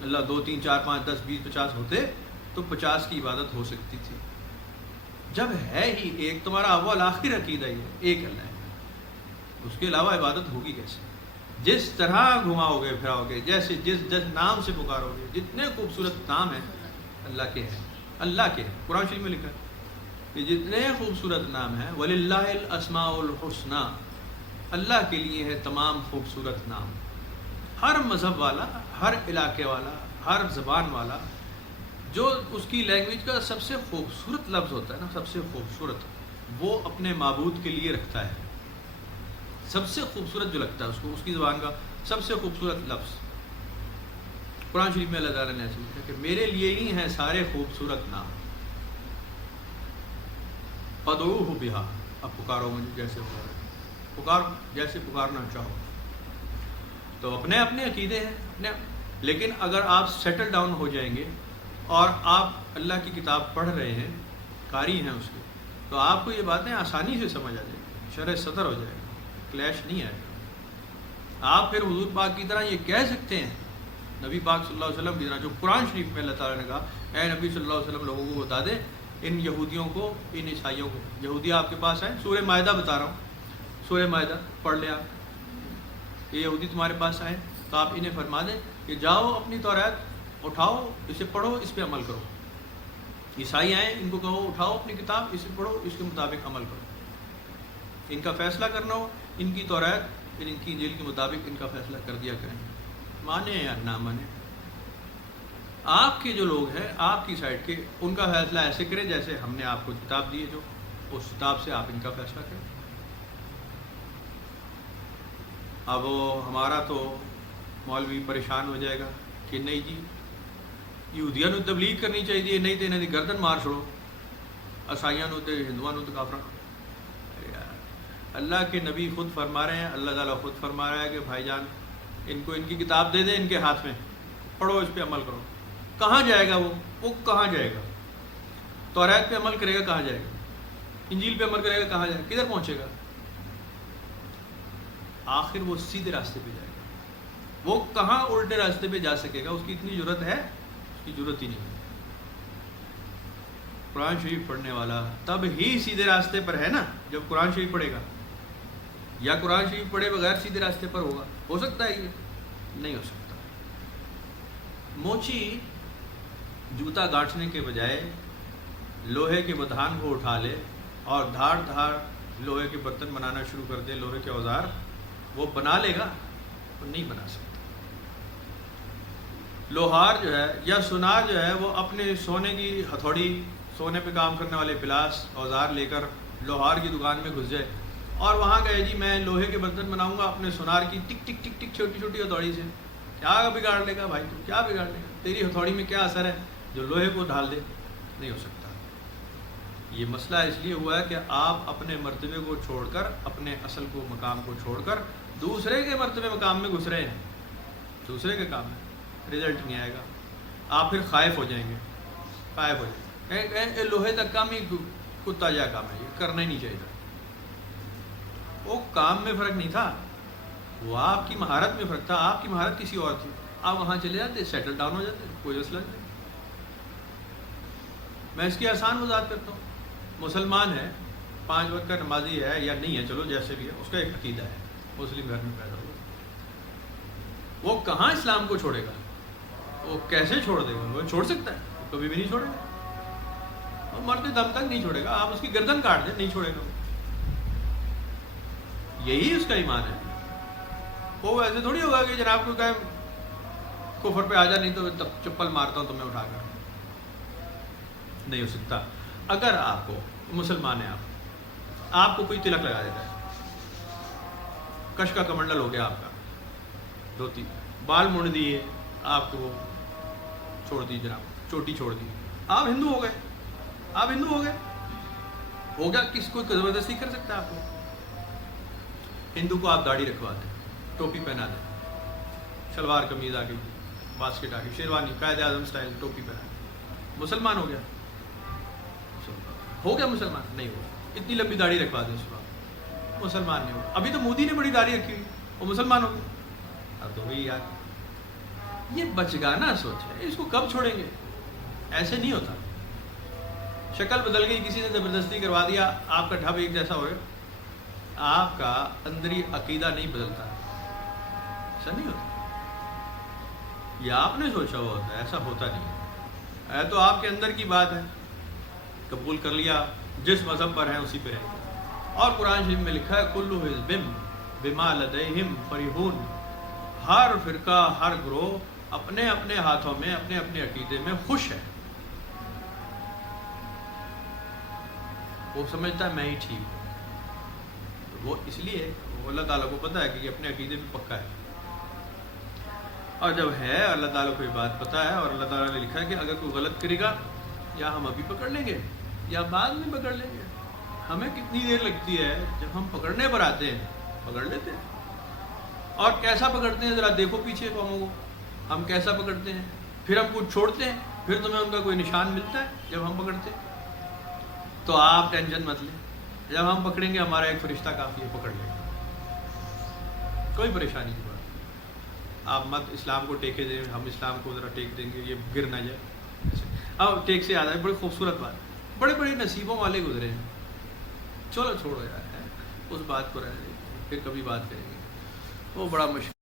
اللہ 2 3 4 5 10 20 50 ہوتے تو 50 کی عبادت ہو سکتی تھی، جب ہے ہی ایک، تمہارا اول آخر عقیدہ ہی ہے ایک اللہ ہے، اس کے علاوہ عبادت ہوگی کیسے؟ جس طرح گھماؤ گے پھراؤ گے، جیسے جس نام سے پکارو گے، جتنے خوبصورت نام ہیں اللہ کے ہیں، اللہ کے ہیں، قرآن شریف میں لکھا ہے کہ جتنے خوبصورت نام ہیں وَلِلَّهِ الْأَسْمَاءُ الْحُسْنَى، اللہ کے لیے ہے تمام خوبصورت نام، ہر مذہب والا، ہر علاقے والا، ہر زبان والا، جو اس کی لینگویج کا سب سے خوبصورت لفظ ہوتا ہے نا، سب سے خوبصورت، وہ اپنے معبود کے لیے رکھتا ہے، سب سے خوبصورت جو لگتا ہے اس کو، اس کی زبان کا سب سے خوبصورت لفظ، قرآن شریف میں اللہ تعالیٰ نے ایسے لکھا کہ میرے لیے ہی ہیں سارے خوبصورت نام، فَادْعُوهُ بِهَا، اب پکارو مجھے جیسے پکارو، جیسے پکارنا چاہو، تو اپنے اپنے عقیدے ہیں، لیکن اگر آپ سیٹل ڈاؤن ہو جائیں گے اور آپ اللہ کی کتاب پڑھ رہے ہیں، قاری ہیں اس کے، تو آپ کو یہ باتیں آسانی سے سمجھ آ جائیں گی، شرح صدر ہو جائے گا، کلیش نہیں آئے گا، آپ پھر حضور پاک کی طرح یہ کہہ سکتے ہیں، نبی پاک صلی اللہ علیہ وسلم کی طرح، جو قرآن شریف میں اللہ تعالیٰ نے کہا اے نبی صلی اللہ علیہ وسلم لوگوں کو بتا دیں، ان یہودیوں کو، ان عیسائیوں کو، یہودی آپ کے پاس آئے، سورہ مائدہ بتا رہا ہوں، سورہ مائدہ پڑھ لیں آپ، یہ یہودی تمہارے پاس آئے تو آپ انہیں فرما دیں کہ جاؤ اپنی توریت اٹھاؤ، اسے پڑھو، اس پہ عمل کرو، عیسائی آئیں ان کو کہو اٹھاؤ اپنی کتاب، اسے پڑھو، اس کے مطابق عمل کرو، ان کا فیصلہ کرنا ہو، ان کی توریت، ان کی انجیل کے مطابق ان کا فیصلہ کر دیا کریں، مانے یا نہ مانے، آپ کے جو لوگ ہیں آپ کی سائڈ کے، ان کا فیصلہ ایسے کریں جیسے ہم نے آپ کو کتاب دی ہے، جو اس کتاب سے آپ ان کا فیصلہ کریں۔ اب ہمارا تو مولوی پریشان ہو جائے گا کہ نہیں جی یہودیاں نو تبلیغ کرنی چاہیے، نہیں تو انہیں دی گردن مار چھوڑو، عیسائیاں نو تے ہندوؤں نو تے کافراں، اللہ کے نبی خود فرما رہے ہیں، اللہ تعالیٰ خود فرما رہا ہے کہ بھائی جان ان کو ان کی کتاب دے دیں ان کے ہاتھ میں، پڑھو، اس پہ عمل کرو، کہاں جائے گا وہ کہاں جائے گا؟ توریت پہ عمل کرے گا کہاں جائے گا؟ انجیل پہ عمل کرے گا کہاں جائے گا؟ کدھر پہنچے گا؟ آخر وہ سیدھے راستے پہ جائے گا، وہ کہاں الٹے راستے پہ جا سکے گا؟ اس کی اتنی ضرورت ہے؟ اس کی ضرورت ہی نہیں ہے۔ قرآن شریف پڑھنے والا تب ہی سیدھے راستے پر ہے نا جب قرآن شریف پڑھے گا، یا قرآن شریف پڑھے بغیر سیدھے راستے پر ہوگا؟ ہو سکتا ہے یہ؟ نہیں ہو سکتا۔ موچی جوتا گانٹھنے کے بجائے لوہے کے بدھان کو اٹھا لے اور دھاڑ دھاڑ لوہے کے برتن بنانا شروع کر دے، لوہے کے اوزار، وہ بنا لے گا؟ وہ نہیں بنا سکتا۔ لوہار جو ہے یا سونار جو ہے وہ اپنے سونے کی ہتھوڑی، سونے پہ کام کرنے والے پلاس اوزار لے کر لوہار کی دکان میں گھس جائے اور وہاں کہے جی میں لوہے کے برتن بناؤں گا اپنے سونار کی ٹک ٹک ٹک ٹک چھوٹی چھوٹی ہتھوڑی سے، کیا بگاڑ لے گا بھائی؟ تو کیا بگاڑ لے گا؟ تیری ہتھوڑی میں کیا اثر ہے جو لوہے کو ڈھال دے؟ نہیں ہو سکتا۔ یہ مسئلہ اس لیے ہوا ہے کہ آپ اپنے مرتبے کو چھوڑ کر، اپنے اصل کو مقام کو چھوڑ کر دوسرے کے مرتبے مقام میں گھس رہے ہیں، دوسرے کے کام میں رزلٹ نہیں آئے گا، آپ پھر خائف ہو جائیں گے، خائف ہو جائیں گے، لوہے تک کام ہی کتا جا کام ہے، یہ کرنا ہی نہیں چاہیے۔ وہ کام میں فرق نہیں تھا، وہ آپ کی مہارت میں فرق تھا، آپ کی مہارت کسی اور تھی، آپ وہاں چلے جاتے، سیٹل ڈاؤن ہو جاتے، کوئی مسئلہ نہیں۔ میں اس کی آسان وضاحت کرتا ہوں، مسلمان ہے، 5 وقت کا نمازی ہے یا نہیں ہے، چلو جیسے بھی ہے، اس کا ایک عقیدہ ہے، مسلم گھر میں پیدا ہوا، وہ کہاں اسلام کو چھوڑے گا؟ وہ کیسے چھوڑ دے گا؟ وہ چھوڑ سکتا ہے؟ کبھی بھی نہیں چھوڑے گا، وہ مرتے دم تک نہیں چھوڑے گا، آپ اس کی گردن کاٹ دیں نہیں چھوڑے گا۔ یہی اس کا ایمان ہے۔ وہ ایسے تھوڑی ہوگا کہ جناب کو کہے کفر پہ آ جا نہیں تو تب چپل مارتا ہوں تمہیں اٹھا کر، نہیں ہو سکتا۔ اگر آپ کو مسلمان ہیں آپ آپ کو کوئی تلک لگا دیتا ہے، کش کا کمنڈل ہو گیا آپ کا، دھوتی، بال مڑ دیے آپ کو، وہ چھوڑ دی جناب، چوٹی چھوڑ دی، آپ ہندو ہو گئے، آپ ہندو ہو گئے، ہو گیا، کس کو زبردستی کر سکتا ہے آپ کو؟ ہندو کو آپ داڑھی رکھوا دیں، ٹوپی پہنا دیں، شلوار قمیض آ گئی، باسکٹ آ گئی، شیروانی قائد اعظم سٹائل، ٹوپی پہنا، مسلمان ہو گیا؟ ہو گیا مسلمان؟ نہیں ہوا۔ اتنی لمبی داڑھی رکھوا دیں اس وقت، مسلمان نہیں ہوگا۔ ابھی تو مودی نے بڑی داڑھی رکھی ہوئی، وہ مسلمان ہو گیا۔ اب تو وہی یار، یہ بچگانا سوچ ہے، اس کو کب چھوڑیں گے؟ ایسے نہیں ہوتا، شکل بدل گئی، کسی نے زبردستی کروا دیا، آپ کا ڈھب ایک جیسا ہو گیا، آپ کا اندری عقیدہ نہیں بدلتا، ایسا نہیں ہوتا۔ یہ آپ نے سوچا ہوا ہوتا ہے، ایسا ہوتا نہیں ہے، تو آپ کے اندر کی بات ہے، قبول کر لیا، جس مذہب پر ہیں اسی پہ رہیں گے۔ اور قرآن شریف میں لکھا ہے کل حزب بما لدیہم فرحون، ہر فرقہ، ہر گروہ اپنے اپنے ہاتھوں میں، اپنے اپنے عقیدے میں خوش ہے، وہ سمجھتا ہے میں ہی ٹھیک ہوں، وہ اس لیے وہ اللہ تعالیٰ کو پتہ ہے کہ یہ اپنے عقیدے میں پکا ہے، اور جب ہے اللہ تعالیٰ کو یہ بات پتہ ہے، اور اللہ تعالیٰ نے لکھا ہے کہ اگر کوئی غلط کرے گا یا ہم ابھی پکڑ لیں گے یا بعد میں پکڑ لیں گے، ہمیں کتنی دیر لگتی ہے، جب ہم پکڑنے پر آتے ہیں پکڑ لیتے ہیں۔ اور کیسا پکڑتے ہیں ذرا دیکھو پیچھے قوموں کو، ہم کیسا پکڑتے ہیں، پھر ہم کچھ چھوڑتے ہیں، پھر تمہیں ان کا کوئی نشان ملتا ہے جب ہم پکڑتے ہیں؟ تو آپ ٹینشن مت لیں، جب ہم پکڑیں گے ہمارا ایک فرشتہ کافی ہے، پکڑ لیں گے، کوئی پریشانی نہیں بات۔ آپ مت اسلام کو ٹیکے دیں، ہم اسلام کو ذرا ٹیک دیں گے، یہ گر نہ جائے۔ اب ٹیک سے یاد ہے، بڑی خوبصورت بات، بڑے بڑے نصیبوں والے گزرے ہیں، چلو چھوڑو یار، اس بات کو رہنے دیں، پھر کبھی بات کریں گے، وہ بڑا مشکل